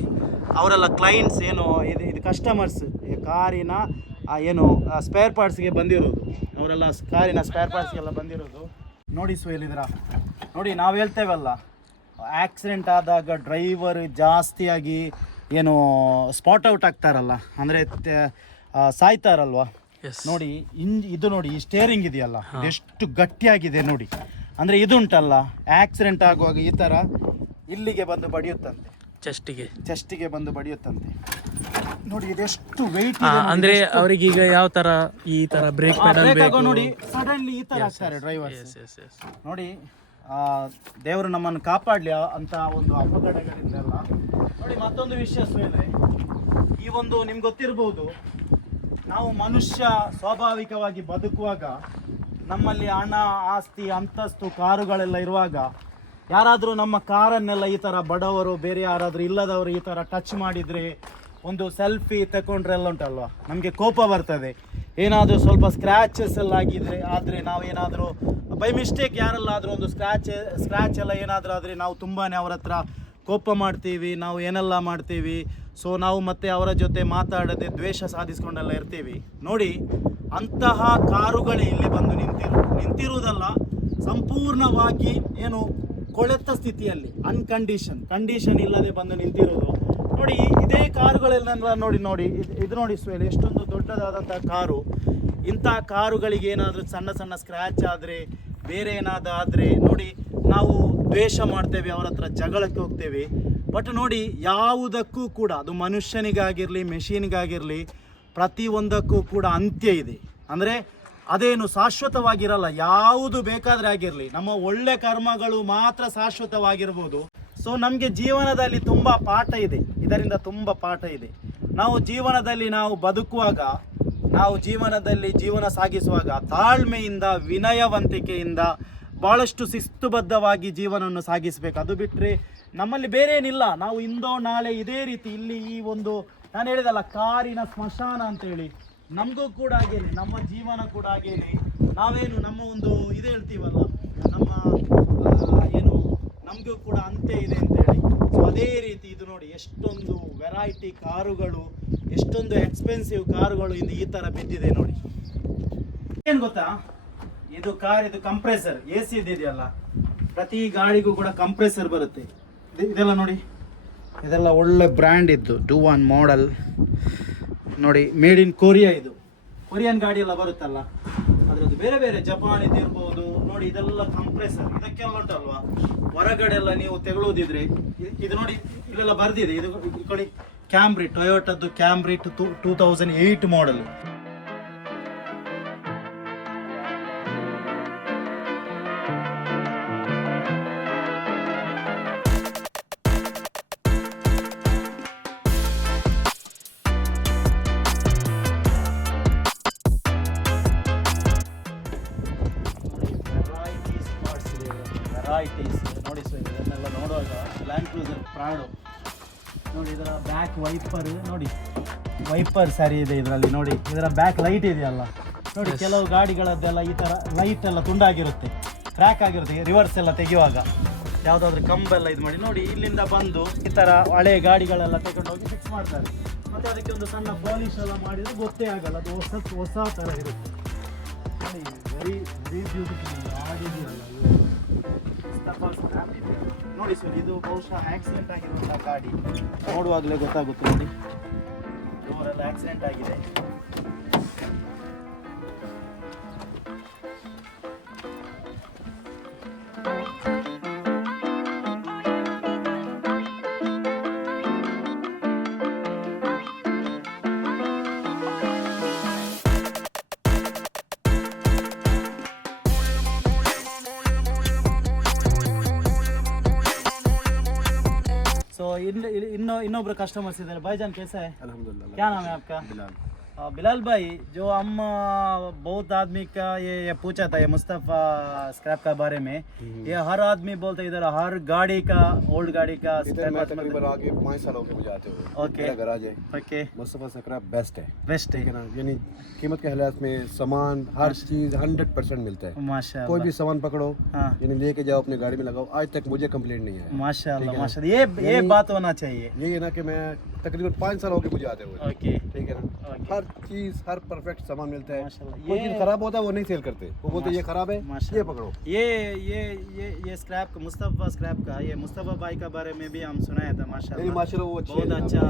ಅವರೆಲ್ಲ ಕ್ಲೈಂಟ್ಸ್ ಏನು, ಇದು ಇದು ಕಸ್ಟಮರ್ಸ್ ಕಾರಿನ ಏನು ಸ್ಪೇರ್ ಪಾರ್ಟ್ಸ್ಗೆ ಬಂದಿರೋದು. ಅವರೆಲ್ಲ ಕಾರಿನ ಸ್ಪೇರ್ ಪಾರ್ಟ್ಸ್ಗೆಲ್ಲ ಬಂದಿರೋದು. ನೋಡಿ ಸೋಯಲ್ ಇದರ. ನೋಡಿ, ನಾವು ಹೇಳ್ತೇವಲ್ಲ ಆಕ್ಸಿಡೆಂಟ್ ಆದಾಗ ಡ್ರೈವರ್ ಜಾಸ್ತಿಯಾಗಿ ಏನು ಸ್ಪಾಟ್ ಔಟ್ ಆಗ್ತಾರಲ್ಲ ಅಂದರೆ ಸಾಯ್ತಾರಲ್ವಾ? ನೋಡಿ ಇನ್ ಇದು ನೋಡಿ ಈ ಸ್ಟೇರಿಂಗ್ ಇದೆಯಲ್ಲ ಎಷ್ಟು ಗಟ್ಟಿಯಾಗಿದೆ ನೋಡಿ. ಅಂದರೆ ಇದುಂಟಲ್ಲ ಆಕ್ಸಿಡೆಂಟ್ ಆಗುವಾಗ ಈ ಥರ ಇಲ್ಲಿಗೆ ಬಂದು ಬಡಿಯುತ್ತಂತೆ. ಚೆಸ್ಟಿಗೆ ಚೆಸ್ಟಿಗೆ ಬಂದು ಬಡಿಯುತ್ತಂತೆ. ನೋಡಿ ಇದೆಷ್ಟು ವೆಯ್ಟ್ ಅಂದ್ರೆ ಅವರಿಗೀಗ ಯಾವ ತರ ಈ ತರ ಬ್ರೇಕ್ ಪೆಡಲ್ ಬೇಕು? ನೋಡಿ ಸಡನ್ಲಿ ಈ ತರ ಆಗ್ತಾರೆ ಡ್ರೈವರ್ ಎಸ್ ಎಸ್ ನೋಡಿ ಆ, ದೇವರು ನಮ್ಮನ್ನು ಕಾಪಾಡಲಿ ಅಂತ ಒಂದು ಅಪಘಾತಗಳಿಂದೆಲ್ಲ ನೋಡಿ ಮತ್ತೊಂದು ವಿಷಯ ಸ್ನೇಹಿತರೆ ಈ ಒಂದು ನಿಮ್ಗೆ ಗೊತ್ತಿರ್ಬೋದು, ನಾವು ಮನುಷ್ಯ ಸ್ವಾಭಾವಿಕವಾಗಿ ಬದುಕುವಾಗ, ನಮ್ಮಲ್ಲಿ ಹಣ, ಆಸ್ತಿ, ಅಂತಸ್ತು, ಕಾರುಗಳೆಲ್ಲ ಇರುವಾಗ, ಯಾರಾದರೂ ನಮ್ಮ ಕಾರನ್ನೆಲ್ಲ ಈ ಥರ ಬಡವರು, ಬೇರೆ ಯಾರಾದರೂ ಇಲ್ಲದವರು ಈ ಥರ ಟಚ್ ಮಾಡಿದರೆ, ಒಂದು ಸೆಲ್ಫಿ ತಗೊಂಡ್ರೆ ಎಲ್ಲ ಉಂಟಲ್ವಾ? ನಮಗೆ ಕೋಪ ಬರ್ತದೆ. ಏನಾದರೂ ಸ್ವಲ್ಪ ಸ್ಕ್ರ್ಯಾಚಸ್ ಎಲ್ಲ ಆಗಿದ್ರೆ, ಆದರೆ ನಾವೇನಾದರೂ ಬೈ ಮಿಸ್ಟೇಕ್ ಯಾರಲ್ಲಾದರೂ ಒಂದು ಸ್ಕ್ರ್ಯಾಚ್ ಸ್ಕ್ರ್ಯಾಚ್ ಎಲ್ಲ ಏನಾದರೂ ಆದರೆ ನಾವು ತುಂಬಾ ಅವ್ರ ಹತ್ರ ಕೋಪ ಮಾಡ್ತೀವಿ, ನಾವು ಏನೆಲ್ಲ ಮಾಡ್ತೀವಿ ಸೊ ನಾವು ಮತ್ತೆ ಅವರ ಜೊತೆ ಮಾತಾಡದೆ ದ್ವೇಷ ಸಾಧಿಸ್ಕೊಂಡೆಲ್ಲ ಇರ್ತೀವಿ. ನೋಡಿ, ಅಂತಹ ಕಾರುಗಳೇ ಇಲ್ಲಿ ಬಂದು ನಿಂತಿರು ನಿಂತಿರುವುದಲ್ಲ, ಸಂಪೂರ್ಣವಾಗಿ ಏನು ಕೊಳೆತ ಸ್ಥಿತಿಯಲ್ಲಿ ಅನ್ಕಂಡೀಷನ್ ಕಂಡೀಷನ್ ಇಲ್ಲದೆ ಬಂದು ನಿಂತಿರೋದು. ನೋಡಿ, ಇದೇ ಕಾರುಗಳೆಲ್ಲ ನೋಡಿ ನೋಡಿ, ಇದು- ನೋಡಿ ಸ್ವೇಲ್, ಎಷ್ಟೊಂದು ದೊಡ್ಡದಾದಂಥ ಕಾರು. ಇಂಥ ಕಾರುಗಳಿಗೆ ಏನಾದರೂ ಸಣ್ಣ ಸಣ್ಣ ಸ್ಕ್ರ್ಯಾಚ್ ಆದರೆ ಬೇರೆ ಏನಾದರೆ ನೋಡಿ, ನಾವು ದ್ವೇಷ ಮಾಡ್ತೇವೆ, ಅವರ ಹತ್ರ ಜಗಳಕ್ಕೆ ಹೋಗ್ತೇವೆ. ಬಟ್ ನೋಡಿ, ಯಾವುದಕ್ಕೂ ಕೂಡ, ಅದು ಮನುಷ್ಯನಿಗಾಗಿರಲಿ ಮೆಷಿನ್ಗಾಗಿರಲಿ ಪ್ರತಿಯೊಂದಕ್ಕೂ ಕೂಡ ಅಂತ್ಯ ಇದೆ. ಅಂದರೆ, ಅದೇನು ಶಾಶ್ವತವಾಗಿರಲ್ಲ, ಯಾವುದು ಬೇಕಾದರೆ ಆಗಿರಲಿ, ನಮ್ಮ ಒಳ್ಳೆ ಕರ್ಮಗಳು ಮಾತ್ರ ಶಾಶ್ವತವಾಗಿರ್ಬೋದು. ಸೊ ನಮಗೆ ಜೀವನದಲ್ಲಿ ತುಂಬ ಪಾಠ ಇದೆ. ಇದರಿಂದ ತುಂಬ ಪಾಠ ಇದೆ. ನಾವು ಜೀವನದಲ್ಲಿ ನಾವು ಬದುಕುವಾಗ ನಾವು ಜೀವನದಲ್ಲಿ ಜೀವನ ಸಾಗಿಸುವಾಗ ತಾಳ್ಮೆಯಿಂದ, ವಿನಯವಂತಿಕೆಯಿಂದ ಭಾಳಷ್ಟು ಶಿಸ್ತುಬದ್ಧವಾಗಿ ಜೀವನವನ್ನು ಸಾಗಿಸಬೇಕು. ಅದು ಬಿಟ್ಟರೆ ನಮ್ಮಲ್ಲಿ ಬೇರೆ ಏನಿಲ್ಲ ನಾವು ಇಂದೋ, ನಾಳೆ ಇದೇ ರೀತಿ ಇಲ್ಲಿ ಈ ಒಂದು ನಾನು ಹೇಳಿದಲ್ಲ, ಕಾರಿನ ಸ್ಮಶಾನ ಅಂತೇಳಿ. ನಮಗೂ ಕೂಡ ಹಾಗೇನೆ. ನಮ್ಮ ಜೀವನ ಕೂಡ ಹಾಗೇನೆ. ನಾವೇನು ನಮ್ಮ ಒಂದು ಇದು ಹೇಳ್ತೀವಲ್ಲ ನಮಗೂ ಕೂಡ ಅಂತೆ ಇದೆ ಅಂತ ಹೇಳಿ. ಸೊ ಅದೇ ರೀತಿ ಇದು ನೋಡಿ, ಎಷ್ಟೊಂದು ವೆರೈಟಿ ಕಾರುಗಳು, ಎಷ್ಟೊಂದು ಎಕ್ಸ್ಪೆನ್ಸಿವ್ ಕಾರುಗಳು ಇಂದು ಈ ಥರ ಬಿದ್ದಿದೆ ನೋಡಿ. ಏನು ಗೊತ್ತಾ? ಇದು ಕಾರ್, ಇದು ಕಂಪ್ರೆಸರ್ ಎ ಸಿ ಇದೆಯಲ್ಲ. ಪ್ರತಿ ಗಾಡಿಗೂ ಕೂಡ ಕಂಪ್ರೆಸರ್ ಬರುತ್ತೆ. ಇದು- ಇದೆಲ್ಲ ನೋಡಿ. ಇದೆಲ್ಲ ಒಳ್ಳೆ ಬ್ರ್ಯಾಂಡ್ ಇದ್ದು ಡೂ ಒನ್ ಮಾಡೆಲ್ ನೋಡಿ ಮೇಡ್ ಇನ್ ಕೊರಿಯಾ ಇದು. ಕೊರಿಯನ್ ಗಾಡಿ ಎಲ್ಲ ಬರುತ್ತಲ್ಲ. ಅದರದ್ದು ಬೇರೆ ಬೇರೆ ಜಪಾನ್ ಇದಿರ್ಬೋದು ನೋಡಿ, ಇದೆಲ್ಲ ಕಂಪ್ರೆಸರ್ ಇದಕ್ಕೆಲ್ಲ ಉಂಟಲ್ವಾ? ಹೊರಗಡೆ ಎಲ್ಲ ನೀವು ತೆಗೊಳ್ಳೋದಿದ್ರೆ ಇದು ನೋಡಿ, ಇಲ್ಲೆಲ್ಲ ಬರ್ದಿದೆ. ಇದು Camry ಟೊಯೋಟದ್ದು Camry two two thousand eight model Land Cruiser Prado ನೋಡಿ ಇದರ ಬ್ಯಾಕ್ ವೈಪರ್ ನೋಡಿ ವೈಪರ್ ಸರಿ ಇದೆ ಇದರಲ್ಲಿ ನೋಡಿ ಇದರ ಬ್ಯಾಕ್ ಲೈಟ್ ಇದೆಯಲ್ಲ. ನೋಡಿ ಕೆಲವು ಗಾಡಿಗಳದ್ದೆಲ್ಲ ಈ ಥರ ಲೈಟ್ ಎಲ್ಲ ತುಂಡಾಗಿರುತ್ತೆ. ಕ್ರ್ಯಾಕ್ ಆಗಿರುತ್ತೆ ರಿವರ್ಸ್ ಎಲ್ಲ ತೆಗೆಯುವಾಗ. ಯಾವುದಾದ್ರೂ ಕಂಬೆಲ್ಲ ಇದು ಮಾಡಿ ನೋಡಿ ಇಲ್ಲಿಂದ ಬಂದು ಈ ಥರ ಹಳೆ ಗಾಡಿಗಳೆಲ್ಲ ತಗೊಂಡು ಹೋಗಿ ಫಿಕ್ಸ್ ಮಾಡ್ತಾರೆ. ಮತ್ತು ಅದಕ್ಕೆ ಒಂದು ಸಣ್ಣ ಪಾಲಿಶ್ ಎಲ್ಲ ಮಾಡಿದರೆ ಗೊತ್ತೇ ಆಗಲ್ಲ ಅದು ಹೊಸ ಹೊಸ ಥರ ಇರುತ್ತೆ. ವೆರಿ ವೆರಿ ಬ್ಯೂಟಿಫುಲ್ ನೋಡಿ ಸರ್ ಇದು ಬಹುಶಃ ಆಕ್ಸಿಡೆಂಟ್ ಆಗಿರುವಂತಹ ಗಾಡಿ. ನೋಡುವಾಗಲೇ ಗೊತ್ತಾಗುತ್ತೆ ನೋಡಿ. ಡೋರೆಲ್ಲ ಆಕ್ಸಿಡೆಂಟ್ ಆಗಿದೆ. सो इन इन्नो इन्नोब्र कस्टमर्स इधर भाईजान कैसा है अल्हम्दुलिल्लाह क्या नाम है आपका بلال بھائی جو ہم بہت آدمی کا یہ پوچھا تھا یہ مصطفیٰ اسکریپ کا بارے میں یہ ہر آدمی بولتا ہے ادھر ہر گاڑی کا اولڈ گاڑی کا تقریباً مطلب۔ آگے پانچ سال ہو کے مجھے آتے ہوئے اوکے گراج ہے۔ اوکے مصطفیٰ اسکریپ بیسٹ ہے۔ بیسٹ ہے۔ یعنی قیمت کے حالات میں سامان ہر چیز ہنڈریڈ پرسینٹ ملتا ہے۔ ماشاء کوئی بھی سامان پکڑو ہاں۔ یعنی لے کے جاؤ اپنے گاڑی میں لگاؤ آج تک مجھے کمپلینٹ نہیں ہے ماشاء اللہ۔ یہ یعنی بات ہونا چاہیے۔ یہ نا کہ میں تقریباً پانچ سال ہو کے مجھے آتے ہوئے ٹھیک ہے نا؟ ہر چیز ہر پرفیکٹ سامان ملتا ہے۔ کوئی چیز خراب ہوتا ہے وہ نہیں سیل کرتے۔ وہ بولتے یہ خراب ہے یہ پکڑو۔ یہ یہ یہ یہ اسکریپ کا مصطفیٰ اسکریپ کا یہ مصطفیٰ بھائی کا بارے میں بھی ہم سنایا تھا ماشاء یعنی اللہ۔ ماشاء اللہ وہ بہت اچھا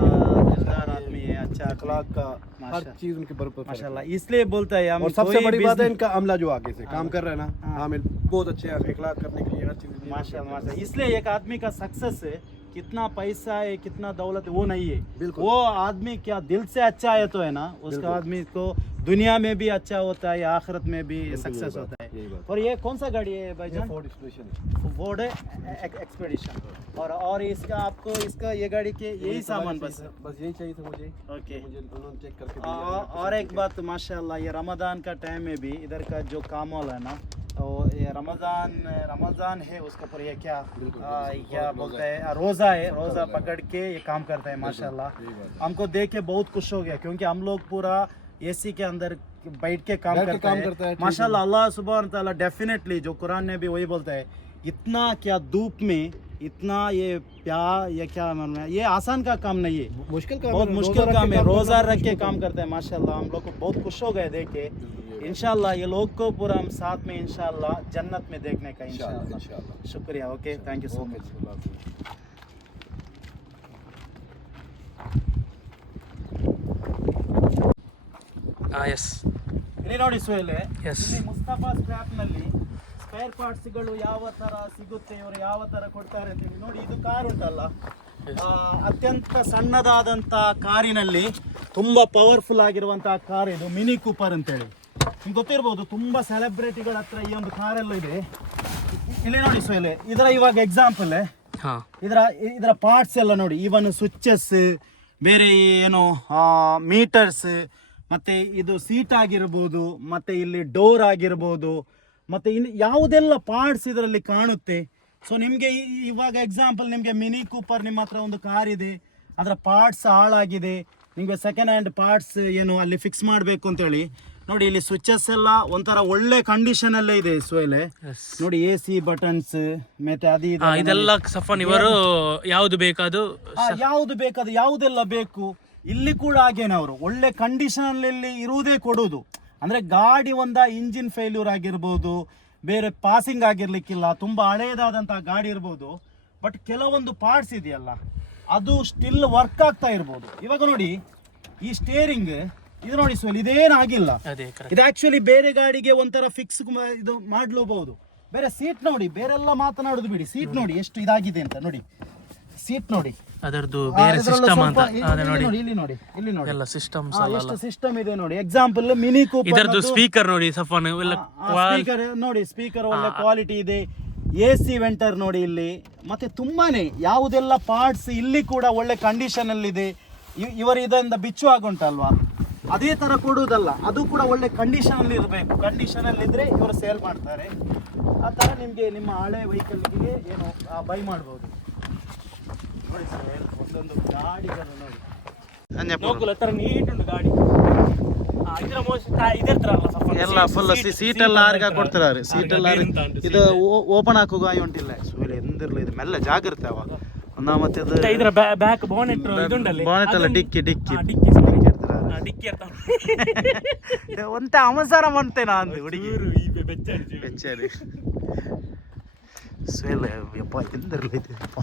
دلدار آدمی ہے اچھا اخلاق کا ہر چیز ان کے برپر ماشاء اللہ۔ اس لیے بولتا ہے ہم اور سب سے بڑی بات ہے ان کا عملہ جو آگے سے ہاں۔ کام کر رہا ہے نا ہاں۔ عامل بہت اچھے اخلاق کرنے کے لیے ہر چیز۔ ماشاء اللہ اس لیے ایک آدمی کا سکسس ہے کتنا پیسہ ہے کتنا دولت ہے وہ نہیں ہے۔ وہ آدمی کیا دل سے اچھا ہے تو ہے نا؟ اس کا آدمی کو دنیا میں بھی اچھا ہوتا ہے آخرت میں بھی سکسس ہوتا ہے۔ اور یہ کون سا گاڑی ہے بھائی جان؟ فورڈ ایکسپیڈیشن اور اور اس کا آپ کو اس کا یہ گاڑی کے یہی سامان بس بس یہی چاہیے تھا مجھے۔ اوکے اور ایک بات ماشاء اللہ یہ رمضان کا ٹائم میں بھی۔ ادھر کا جو کام والا ہے نا تو یہ رمضان رمضان ہے اس کے اوپر یہ کیا کیا بولتا ہے۔ روزہ ہے روزہ پکڑ کے یہ کام کرتا ہے ماشاء اللہ ہم کو دیکھ کے بہت خوش ہو گیا کیونکہ ہم لوگ پورا اے سی کے اندر بیٹھ کے کام کرتا ہے۔ ماشاء اللہ اللہ سبحانہ تعالیٰ ڈیفینیٹلی جو قرآن نے بھی وہی بولتا ہے اتنا کیا دھوپ میں اتنا یہ پیار یہ کیا یہ آسان کا کام نہیں ہے۔ مشکل کام بہت مشکل کام ہے روزہ رکھ کے کام کرتا ہے ماشاء اللہ ہم لوگ کو بہت خوش ہو گئے دیکھ کے انشاءاللہ یہ لوگ کو پورا ہم ساتھ میں انشاءاللہ جنت میں دیکھنے کا انشاءاللہ شکریہ اوکے تھینک یو سو مچ ಎಸ್ ಇಲ್ಲಿ ನೋಡಿ ಸೋಯಲೆ ಎಸ್ ಮುಸ್ತಫಾ ಸ್ಕ್ರಾಪ್ನಲ್ಲಿ ಸ್ಪೇರ್ ಪಾರ್ಟ್ಸ್ಗಳು ಯಾವ ತರ ಸಿಗುತ್ತೆ ಇವರು ಯಾವ ತರ ಕೊಡ್ತಾರೆ ಅಂತ ಹೇಳಿ ನೋಡಿ ಇದು ಕಾರ್ ಉಂಟಲ್ಲ. ಅತ್ಯಂತ ಸಣ್ಣದಾದಂತ ಕಾರಿನಲ್ಲಿ ತುಂಬಾ ಪವರ್ಫುಲ್ ಆಗಿರುವಂತಹ ಕಾರ್ ಇದು ಮಿನಿ ಕೂಪರ್ ಅಂತೇಳಿ. ನಿಮ್ಗೆ ಗೊತ್ತಿರ್ಬೋದು ತುಂಬಾ ಸೆಲೆಬ್ರಿಟಿಗಳ ಹತ್ರ ಈ ಒಂದು ಕಾರೆಲ್ಲ ಇದೆ. ಇಲ್ಲಿ ನೋಡಿ ಸೋಯಲೆ ಇದರ ಇವಾಗ ಎಕ್ಸಾಂಪಲ್ ಇದರ ಇದರ ಪಾರ್ಟ್ಸ್ ಎಲ್ಲ ನೋಡಿ ಇವನ್ ಸ್ವಿಚಸ್ ಬೇರೆ ಏನು ಮೀಟರ್ಸ್ ಮತ್ತೆ ಇದು ಸೀಟ್ ಆಗಿರ್ಬೋದು ಮತ್ತೆ ಇಲ್ಲಿ ಡೋರ್ ಆಗಿರ್ಬೋದು ಮತ್ತೆ ಇಲ್ಲಿ ಯಾವುದೆಲ್ಲ ಪಾರ್ಟ್ಸ್ ಇದರಲ್ಲಿ ಕಾಣುತ್ತೆ. ಸೊ ನಿಮಗೆ ಇವಾಗ ಎಕ್ಸಾಂಪಲ್ ನಿಮಗೆ ಮಿನಿ ಕೂಪರ್ ನಿಮ್ಮ ಹತ್ರ ಒಂದು ಕಾರ್ ಇದೆ. ಅದರ ಪಾರ್ಟ್ಸ್ ಹಾಳಾಗಿದೆ. ನಿಮಗೆ ಸೆಕೆಂಡ್ ಹ್ಯಾಂಡ್ ಪಾರ್ಟ್ಸ್ ಏನು ಅಲ್ಲಿ ಫಿಕ್ಸ್ ಮಾಡಬೇಕು ಅಂತೇಳಿ. ನೋಡಿ ಇಲ್ಲಿ ಸ್ವಿಚಸ್ ಎಲ್ಲ ಒಂಥರ ಒಳ್ಳೆ ಕಂಡೀಷನ್ ಅಲ್ಲೇ ಇದೆ ಸೋಲೆ ನೋಡಿ ಎ ಸಿ ಬಟನ್ಸ್ ಮತ್ತೆ ಅದು ಇದೆಲ್ಲ ಸಫನ್ ಇವರು ಯಾವುದು ಬೇಕಾದು ಯಾವುದು ಬೇಕಾದ ಯಾವುದೆಲ್ಲ ಬೇಕು? ಇಲ್ಲಿ ಕೂಡ ಹಾಗೇನೆ ಅವರು. ಒಳ್ಳೆ ಕಂಡೀಷನ್ ಅಲ್ಲಿ ಇರುವುದೇ ಕೊಡುವುದು ಅಂದ್ರೆ ಗಾಡಿ ಒಂದ ಇಂಜಿನ್ ಫೇಲ್ಯೂರ್ ಆಗಿರ್ಬೋದು ಬೇರೆ ಪಾಸಿಂಗ್ ಆಗಿರ್ಲಿಕ್ಕಿಲ್ಲ ತುಂಬಾ ಹಳೇದಾದಂತಹ ಗಾಡಿ ಇರ್ಬೋದು. ಬಟ್ ಕೆಲವೊಂದು ಪಾರ್ಟ್ಸ್ ಇದೆಯಲ್ಲ ಅದು ಸ್ಟಿಲ್ ವರ್ಕ್ ಆಗ್ತಾ ಇರ್ಬೋದು. ಇವಾಗ ನೋಡಿ ಈ ಸ್ಟೇರಿಂಗ್ ಇದು ನೋಡಿ ಸೊಲ್ ಇದೇನಾಗಿಲ್ಲ ಇದು ಆಕ್ಚುಲಿ ಬೇರೆ ಗಾಡಿಗೆ ಒಂಥರ ಫಿಕ್ಸ್ ಇದು ಮಾಡ್ಲೂಬಹುದು. ಬೇರೆ ಸೀಟ್ ನೋಡಿ ಬೇರೆಲ್ಲ ಮಾತನಾಡುದು ಬಿಡಿ. ಸೀಟ್ ನೋಡಿ ಎಷ್ಟು ಇದಾಗಿದೆ ಅಂತ ನೋಡಿ. ಸೀಟ್ ನೋಡಿ. ಅದರದ್ದು ಬೇರೆ ಸಿಸ್ಟಮ್ ಅಂತ. ನೋಡಿ ಇಲ್ಲಿ ನೋಡಿ ಇಲ್ಲಿ ನೋಡಿ. ಎಲ್ಲ ಅಲ್ಲ ಎಷ್ಟು ಸಿಸ್ಟಮ್ ಇದೆ ನೋಡಿ. ಎಕ್ಸಾಂಪಲ್ ಮಿನಿ ಕೂಪರ್ ಇದರದ್ದು ಸ್ಪೀಕರ್ ನೋಡಿ ಸಫನ್ ಎಲ್ಲ ಸ್ಪೀಕರ್ ನೋಡಿ ಸ್ಪೀಕರ್ ಒಳ್ಳೆ ಕ್ವಾಲಿಟಿ ಇದೆ. ಎ ಸಿ ವೆಂಟರ್ ನೋಡಿ ಇಲ್ಲಿ. ಮತ್ತೆ ತುಂಬಾನೇ ಯಾವುದೆಲ್ಲ ಪಾರ್ಟ್ಸ್ ಇಲ್ಲಿ ಕೂಡ ಒಳ್ಳೆ ಕಂಡೀಷನ್ ಅಲ್ಲಿ ಇದೆ ಇವರ ಇದರಿಂದ ಬಿಚ್ಚುವಾಗ ಉಂಟಲ್ವಾ ಅದೇ ತರ ಕೊಡುವುದಲ್ಲ. ಅದು ಕೂಡ ಒಳ್ಳೆ ಕಂಡೀಷನ್ ಅಲ್ಲಿ ಇರಬೇಕು. ಕಂಡೀಷನ್ ಅಲ್ಲಿ ಇದ್ರೆ ಇವರು ಸೇಲ್ ಮಾಡ್ತಾರೆ. ಆ ತರ ನಿಮಗೆ ನಿಮ್ಮ ಹಳೆ ವೆಹಿಕಲ್ಗೆ ಏನು ಬೈ ಮಾಡ್ಬೋದು. ನೋಡಿ ಸರ್ ಒಂದೊಂದು ಗಾಡಿಗಳು ನೋಡಿ. ನೋಕುಲ ತರ ನೀಟ್ ಉಂಟು ಗಾಡಿ ಇದರ ತರ ಅಲ್ಲ ಎಲ್ಲ ಫುಲ್ ಸೀಟ್ ಎಲ್ಲ ಆರ್ಗ ಕೊಡ್ತಿದ್ದಾರೆ ಸೀಟ್ ಎಲ್ಲ ಇದು ಓಪನ್ ಹಾಕುವ ಗಾಯ ಉಂಟಿಲ್ಲ ಸೂರ್ಯ ಎಂದಿರ್ಲಿ ಇದು ಮೆಲ್ಲ ಜಾಗ್ರತೆ ಅವ ಒಂದ ಮತ್ತೆ ಇದು ಇದರ ಬ್ಯಾಕ್ ಬೋನೆಟ್ ಇದುಂಡಲ್ಲಿ ಅಲ್ಲ, ಡಿಕ್ಕಿ, ಡಿಕ್ಕಿ. ಡಿಕ್ಕಿ. ಡಿಕ್ಕಿ ಇರ್ತಾವ. ಒಂತ ಅವಸರ ಅಂದು ಹುಡುಗಿ. ಈ ಬೆಚ್ಚಾಡಿ ಬೆಚ್ಚರಿ ಸ್ವೆಲ್ (laughs) ಯಪ್ಪ ಇದು? ಯಪ್ಪ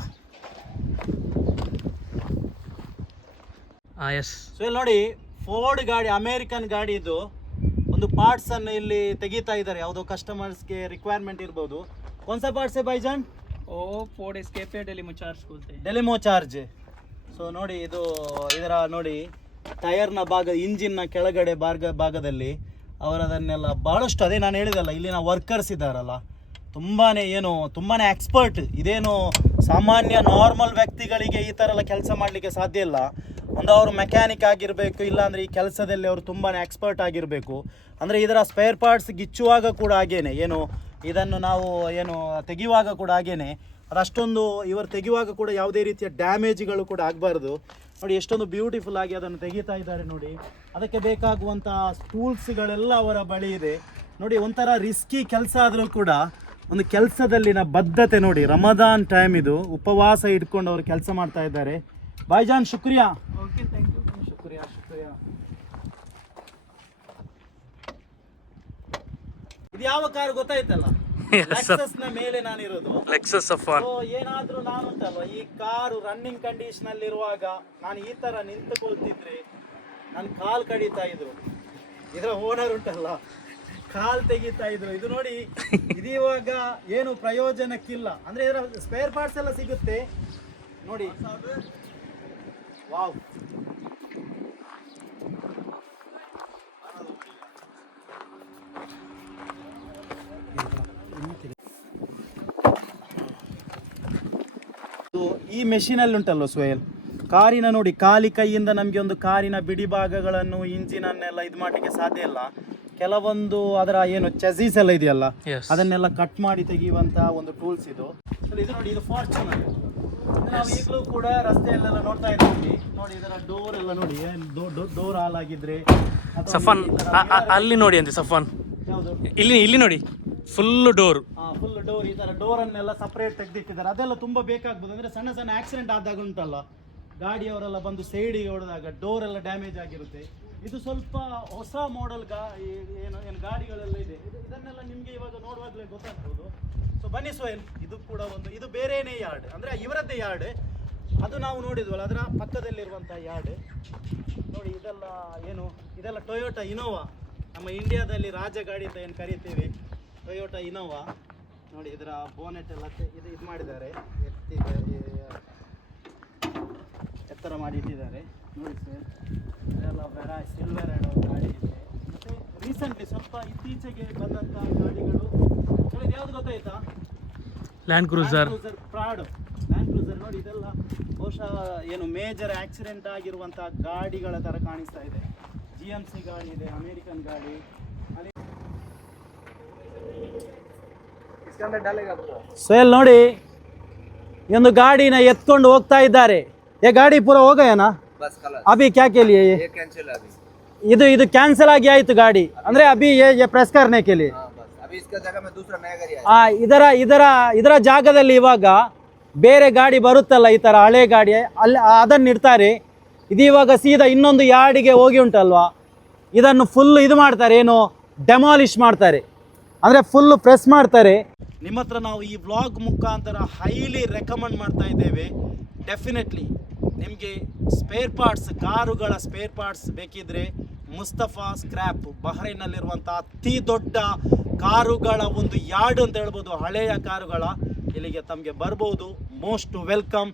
ಎಸ್ ಸೊ ಇಲ್ಲಿ ನೋಡಿ ಫೋರ್ಡ್ ಗಾಡಿ ಅಮೇರಿಕನ್ ಗಾಡಿ ಇದು. ಒಂದು ಪಾರ್ಟ್ಸ್ ಅನ್ನು ಇಲ್ಲಿ ತೆಗಿತಾ ಇದ್ದಾರೆ. ಯಾವುದೋ ಕಸ್ಟಮರ್ಸ್ಗೆ ರಿಕ್ವೈರ್ಮೆಂಟ್ ಇರ್ಬೋದು. ಕೊನ್ಸ ಸಾ ಪಾರ್ಟ್ಸ್ ಬೈಜಾನ್ ಓ ಫೋರ್ಡ್ ಎಸ್ಕೇಪೆ ಡೆಲಿಮೋ ಚಾರ್ಜ್ ಡೆಲಿಮೋ ಚಾರ್ಜ್. ಸೊ ನೋಡಿ ಇದು ಇದರ ನೋಡಿ ಟೈರ್ನ ಭಾಗ ಇಂಜಿನ್ನ ಕೆಳಗಡೆ ಭಾಗ ಭಾಗದಲ್ಲಿ ಅವರದನ್ನೆಲ್ಲ ಬಹಳಷ್ಟು ಅದೇ ನಾನು ಹೇಳಿದಲ್ಲ ಇಲ್ಲಿನ ವರ್ಕರ್ಸ್ ಇದ್ದಾರಲ್ಲ ತುಂಬಾನೇ ಏನು ತುಂಬಾ ಎಕ್ಸ್ಪರ್ಟ್ ಇದೇನು ಸಾಮಾನ್ಯ ನಾರ್ಮಲ್ ವ್ಯಕ್ತಿಗಳಿಗೆ ಈ ಥರ ಎಲ್ಲ ಕೆಲಸ ಮಾಡಲಿಕ್ಕೆ ಸಾಧ್ಯ ಇಲ್ಲ. ಒಂದು ಅವರು ಮೆಕ್ಯಾನಿಕ್ ಆಗಿರಬೇಕು, ಇಲ್ಲಾಂದರೆ ಈ ಕೆಲಸದಲ್ಲಿ ಅವರು ತುಂಬಾ ಎಕ್ಸ್ಪರ್ಟ್ ಆಗಿರಬೇಕು. ಅಂದರೆ ಇದರ ಸ್ಪೇರ್ ಪಾರ್ಟ್ಸ್ ಗಿಚ್ಚುವಾಗ ಕೂಡ ಹಾಗೇನೆ. ಏನು, ಇದನ್ನು ನಾವು ಏನು ತೆಗೆಯುವಾಗ ಕೂಡ ಹಾಗೇನೆ. ಅದಷ್ಟೊಂದು ಇವರು ತೆಗೆಯುವಾಗ ಕೂಡ ಯಾವುದೇ ರೀತಿಯ ಡ್ಯಾಮೇಜ್ಗಳು ಕೂಡ ಆಗಬಾರ್ದು. ನೋಡಿ, ಎಷ್ಟೊಂದು ಬ್ಯೂಟಿಫುಲ್ ಆಗಿ ಅದನ್ನು ತೆಗೀತಾ ಇದ್ದಾರೆ ನೋಡಿ. ಅದಕ್ಕೆ ಬೇಕಾಗುವಂಥ ಟೂಲ್ಸ್ಗಳೆಲ್ಲ ಅವರ ಬಳಿ ಇದೆ. ನೋಡಿ, ಒಂಥರ ರಿಸ್ಕಿ ಕೆಲಸ ಆದರೂ ಕೂಡ ಒಂದು ಕೆಲಸದಲ್ಲಿನ ಬದ್ಧತೆ ನೋಡಿ ರಮದಾನ್ ಟೈಮ್ ಇದು. ಉಪವಾಸ ಇಟ್ಕೊಂಡು ಅವರು ಕೆಲಸ ಮಾಡ್ತಾ ಇದ್ದಾರೆ. ಬಾಯ್ಜಾನ್ ಶುಕ್ರಿಯಾ. ಓಕೆ ಥ್ಯಾಂಕ್ ಯು ಶುಕ್ರಿಯಾ ಶುಕ್ರಿಯಾ. ಇದು ಯಾವ ಕಾರ್ ಗೊತ್ತಾಯ್ತಲ್ಲ? (laughs) ಮೇಲೆ ನಾನಿರೋದು. ಲೆಕ್ಸಸ್ ಏನಾದ್ರೂ ನಾನುಂಟಲ್ವ? ಈ ಕಾರು ರನ್ನಿಂಗ್ ಕಂಡೀಷನ್ ಅಲ್ಲಿ ಇರುವಾಗ ನಾನು ಈ ತರ ನಿಂತುಕೊಳ್ತಿದ್ರೆ ನನ್ನ ಕಾಲ್ ಕಡಿತಾ ಇದ್ರು. ಇದರ ಓನರ್ ಉಂಟಲ್ಲ. ಕಾಲ್ ತೆಗಿತಾ ಇದ್ರು. ಇದು ನೋಡಿ ಇದು ಏನು ಪ್ರಯೋಜನಕ್ಕಿಲ್ಲ. ಅಂದ್ರೆ ಇದರ ಸ್ಪೇರ್ ಪಾರ್ಟ್ಸ್ ಎಲ್ಲ ಸಿಗುತ್ತೆ. ನೋಡಿ. ವಾವ್. ಈ ಮೆಷಿನಲ್ಲಿ ಉಂಟಲ್ವ ಸೋಯಲ್ ಕಾರಿನ ನೋಡಿ ಕಾಲಿ ಕೈಯಿಂದ ನಮಗೆ ಒಂದು ಕಾರಿನ ಬಿಡಿ ಭಾಗಗಳನ್ನು ಇಂಜಿನ್ ಅನ್ನೆಲ್ಲ ಇದು ಮಾಡಲಿಕ್ಕೆ ಸಾಧ್ಯ ಇಲ್ಲ. ಕೆಲವೊಂದು ಅದರ ಏನು ಚಸೀಸ್ ಎಲ್ಲ ಇದೆಯಲ್ಲ ಅದನ್ನೆಲ್ಲ ಕಟ್ ಮಾಡಿ ತೆಗೆಯುವಂತ ಒಂದು ಟೂಲ್ಸ್ ಇದು. ಇದು ನೋಡಿ ಇದು ಫಾರ್ಚುನರ್ ನಾವು ಈಗಲೂ ಕೂಡ ರಸ್ತೆಯಲ್ಲೆಲ್ಲ ನೋಡ್ತಾ ಇದ್ದೀವಿ. ನೋಡಿ ಇದರ ಡೋರ್ ಎಲ್ಲ ನೋಡಿ ಡೋರ್ ಹಾಲಾಗಿದ್ರೆ ಸಫಾನ್ ಅಲ್ಲಿ ನೋಡಿ ಅಂತೆ ಸಫಾನ್. ಇಲ್ಲಿ ಇಲ್ಲಿ ನೋಡಿ ಫುಲ್ ಡೋರ್ ಫುಲ್ ಡೋರ್ ಈ ತರ ಡೋರ್ ಅನ್ನೆಲ್ಲ ಸಪರೇಟ್ ತೆಗೆದಿಟ್ಟಿದ್ದಾರೆ. ಅದೆಲ್ಲ ತುಂಬಾ ಬೇಕಾಗ್ಬೋದು. ಅಂದ್ರೆ ಸಣ್ಣ ಸಣ್ಣ ಆಕ್ಸಿಡೆಂಟ್ ಆದಾಗ ಉಂಟಲ್ಲ ಗಾಡಿಯವರೆಲ್ಲ ಬಂದು ಸೈಡಿಗೆ ಹೊಡೆದಾಗ ಡೋರ್ ಎಲ್ಲ ಡ್ಯಾಮೇಜ್ ಆಗಿರುತ್ತೆ. ಇದು ಸ್ವಲ್ಪ ಹೊಸ ಮಾಡೆಲ್ ಗಾ ಏನು ಏನು ಗಾಡಿಗಳೆಲ್ಲ ಇದೆ. ಇದು- ಇದನ್ನೆಲ್ಲ ನಿಮಗೆ ಇವಾಗ ನೋಡುವಾಗಲೇ ಗೊತ್ತಾಗ್ಬೋದು. ಸೊ ಬನ್ನಿ ಸೋಯಲ್. ಇದು ಕೂಡ ಒಂದು, ಇದು ಬೇರೆನೇ ಯಾರ್ಡ್ ಅಂದ್ರೆ ಇವರದ್ದೇ ಯಾರ್ಡ್ ಅದು ನಾವು ನೋಡಿದ್ವಲ್ಲ, ಅದರ ಪಕ್ಕದಲ್ಲಿರುವಂಥ ಯಾರ್ಡ್ ನೋಡಿ, ಇದೆಲ್ಲ ಏನು, ಇದೆಲ್ಲ ಟೊಯೋಟಾ ಇನೋವಾ ನಮ್ಮ ಇಂಡಿಯಾದಲ್ಲಿ ರಾಜ ಗಾಡಿ ಅಂತ ಏನು ಕರಿತೀವಿ? ಟೊಯೋಟಾ ಇನೋವಾ ನೋಡಿ, ಇದರ ಬೋನೆಟ್ ಎಲ್ಲ ಇದು ಇದು ಮಾಡಿದ್ದಾರೆ. ಎತ್ತಿದ್ದಾರೆ ಎತ್ತರ ಮಾಡಿ ಇಟ್ಟಿದ್ದಾರೆ. ಇದೆಲ್ಲ ಬೇರೆ ಸಿಲ್ವರ್ ಗಾಡಿ ಇದೆ. ಮತ್ತು ರೀಸೆಂಟ್ಲಿ ಸ್ವಲ್ಪ ಇತ್ತೀಚೆಗೆ ಬಂದಂಥ ಗಾಡಿಗಳು ಇದು ಯಾವ್ದು ಗೊತ್ತಾಯ್ತಾ? Land Cruiser Prado Land Cruiser ನೋಡಿ ಇದೆಲ್ಲ ಬಹುಶಃ ಏನು ಮೇಜರ್ ಆಕ್ಸಿಡೆಂಟ್ ಆಗಿರುವಂತಹ ಗಾಡಿಗಳ ತರ ಕಾಣಿಸ್ತಾ ಇದೆ. ಜಿ ಎಂ ಸಿ ಗಾಡಿ ಇದೆ ಅಮೇರಿಕನ್ ಗಾಡಿ. ಸೋಯಲ್ ನೋಡಿ ಒಂದು ಗಾಡಿನ ಎತ್ಕೊಂಡು ಹೋಗ್ತಾ ಇದ್ದಾರೆ. ಏ ಗಾಡಿ ಪೂರ ಹೋಗಯನ ಅಭಿ ಕ್ಯಾ ಕೇಳಿ ಇದು ಇದು ಕ್ಯಾನ್ಸಲ್ ಆಗಿ ಆಯ್ತು ಗಾಡಿ. ಅಂದ್ರೆ ಅಭಿ ಪ್ರೆಸ್ ಕಾರ್ನೆ ಕೇಳಿ ಆ ಇದರ ಇದರ ಇದರ ಜಾಗದಲ್ಲಿ ಇವಾಗ ಬೇರೆ ಗಾಡಿ ಬರುತ್ತಲ್ಲ ಈ ತರ ಹಳೆ ಗಾಡಿ ಅಲ್ಲಿ ಅದನ್ನ ಇಡ್ತಾರೆ ಇದು ಇವಾಗ ಸೀದಾ ಇನ್ನೊಂದು ಯಾರ್ಡಿಗೆ ಹೋಗಿ ಉಂಟಲ್ವಾ? ಇದನ್ನು ಫುಲ್ ಇದು ಮಾಡ್ತಾರೆ ಏನು ಡೆಮಾಲಿಷ್ ಮಾಡ್ತಾರೆ. ಅಂದ್ರೆ ಫುಲ್ ಪ್ರೆಸ್ ಮಾಡ್ತಾರೆ. ನಿಮ್ಮ ನಾವು ಈ ಬ್ಲಾಗ್ ಮುಖಾಂತರ ಹೈಲಿ ರೆಕಮೆಂಡ್ ಮಾಡ್ತಾ ಇದ್ದೇವೆ. ಡೆಫಿನೆಟ್ಲಿ ನಿಮಗೆ ಸ್ಪೇರ್ ಪಾರ್ಟ್ಸ್ ಕಾರುಗಳ ಸ್ಪೇರ್ ಪಾರ್ಟ್ಸ್ ಬೇಕಿದ್ರೆ ಮುಸ್ತಫಾ ಸ್ಕ್ರ್ಯಾಪ್ ಬಹ್ರೈನಲ್ಲಿರುವಂಥ ಅತಿ ದೊಡ್ಡ ಕಾರುಗಳ ಒಂದು ಯಾರ್ಡ್ ಅಂತ ಹೇಳ್ಬೋದು. ಹಳೆಯ ಕಾರುಗಳ ಇಲ್ಲಿಗೆ ತಮಗೆ ಬರ್ಬೋದು. Most welcome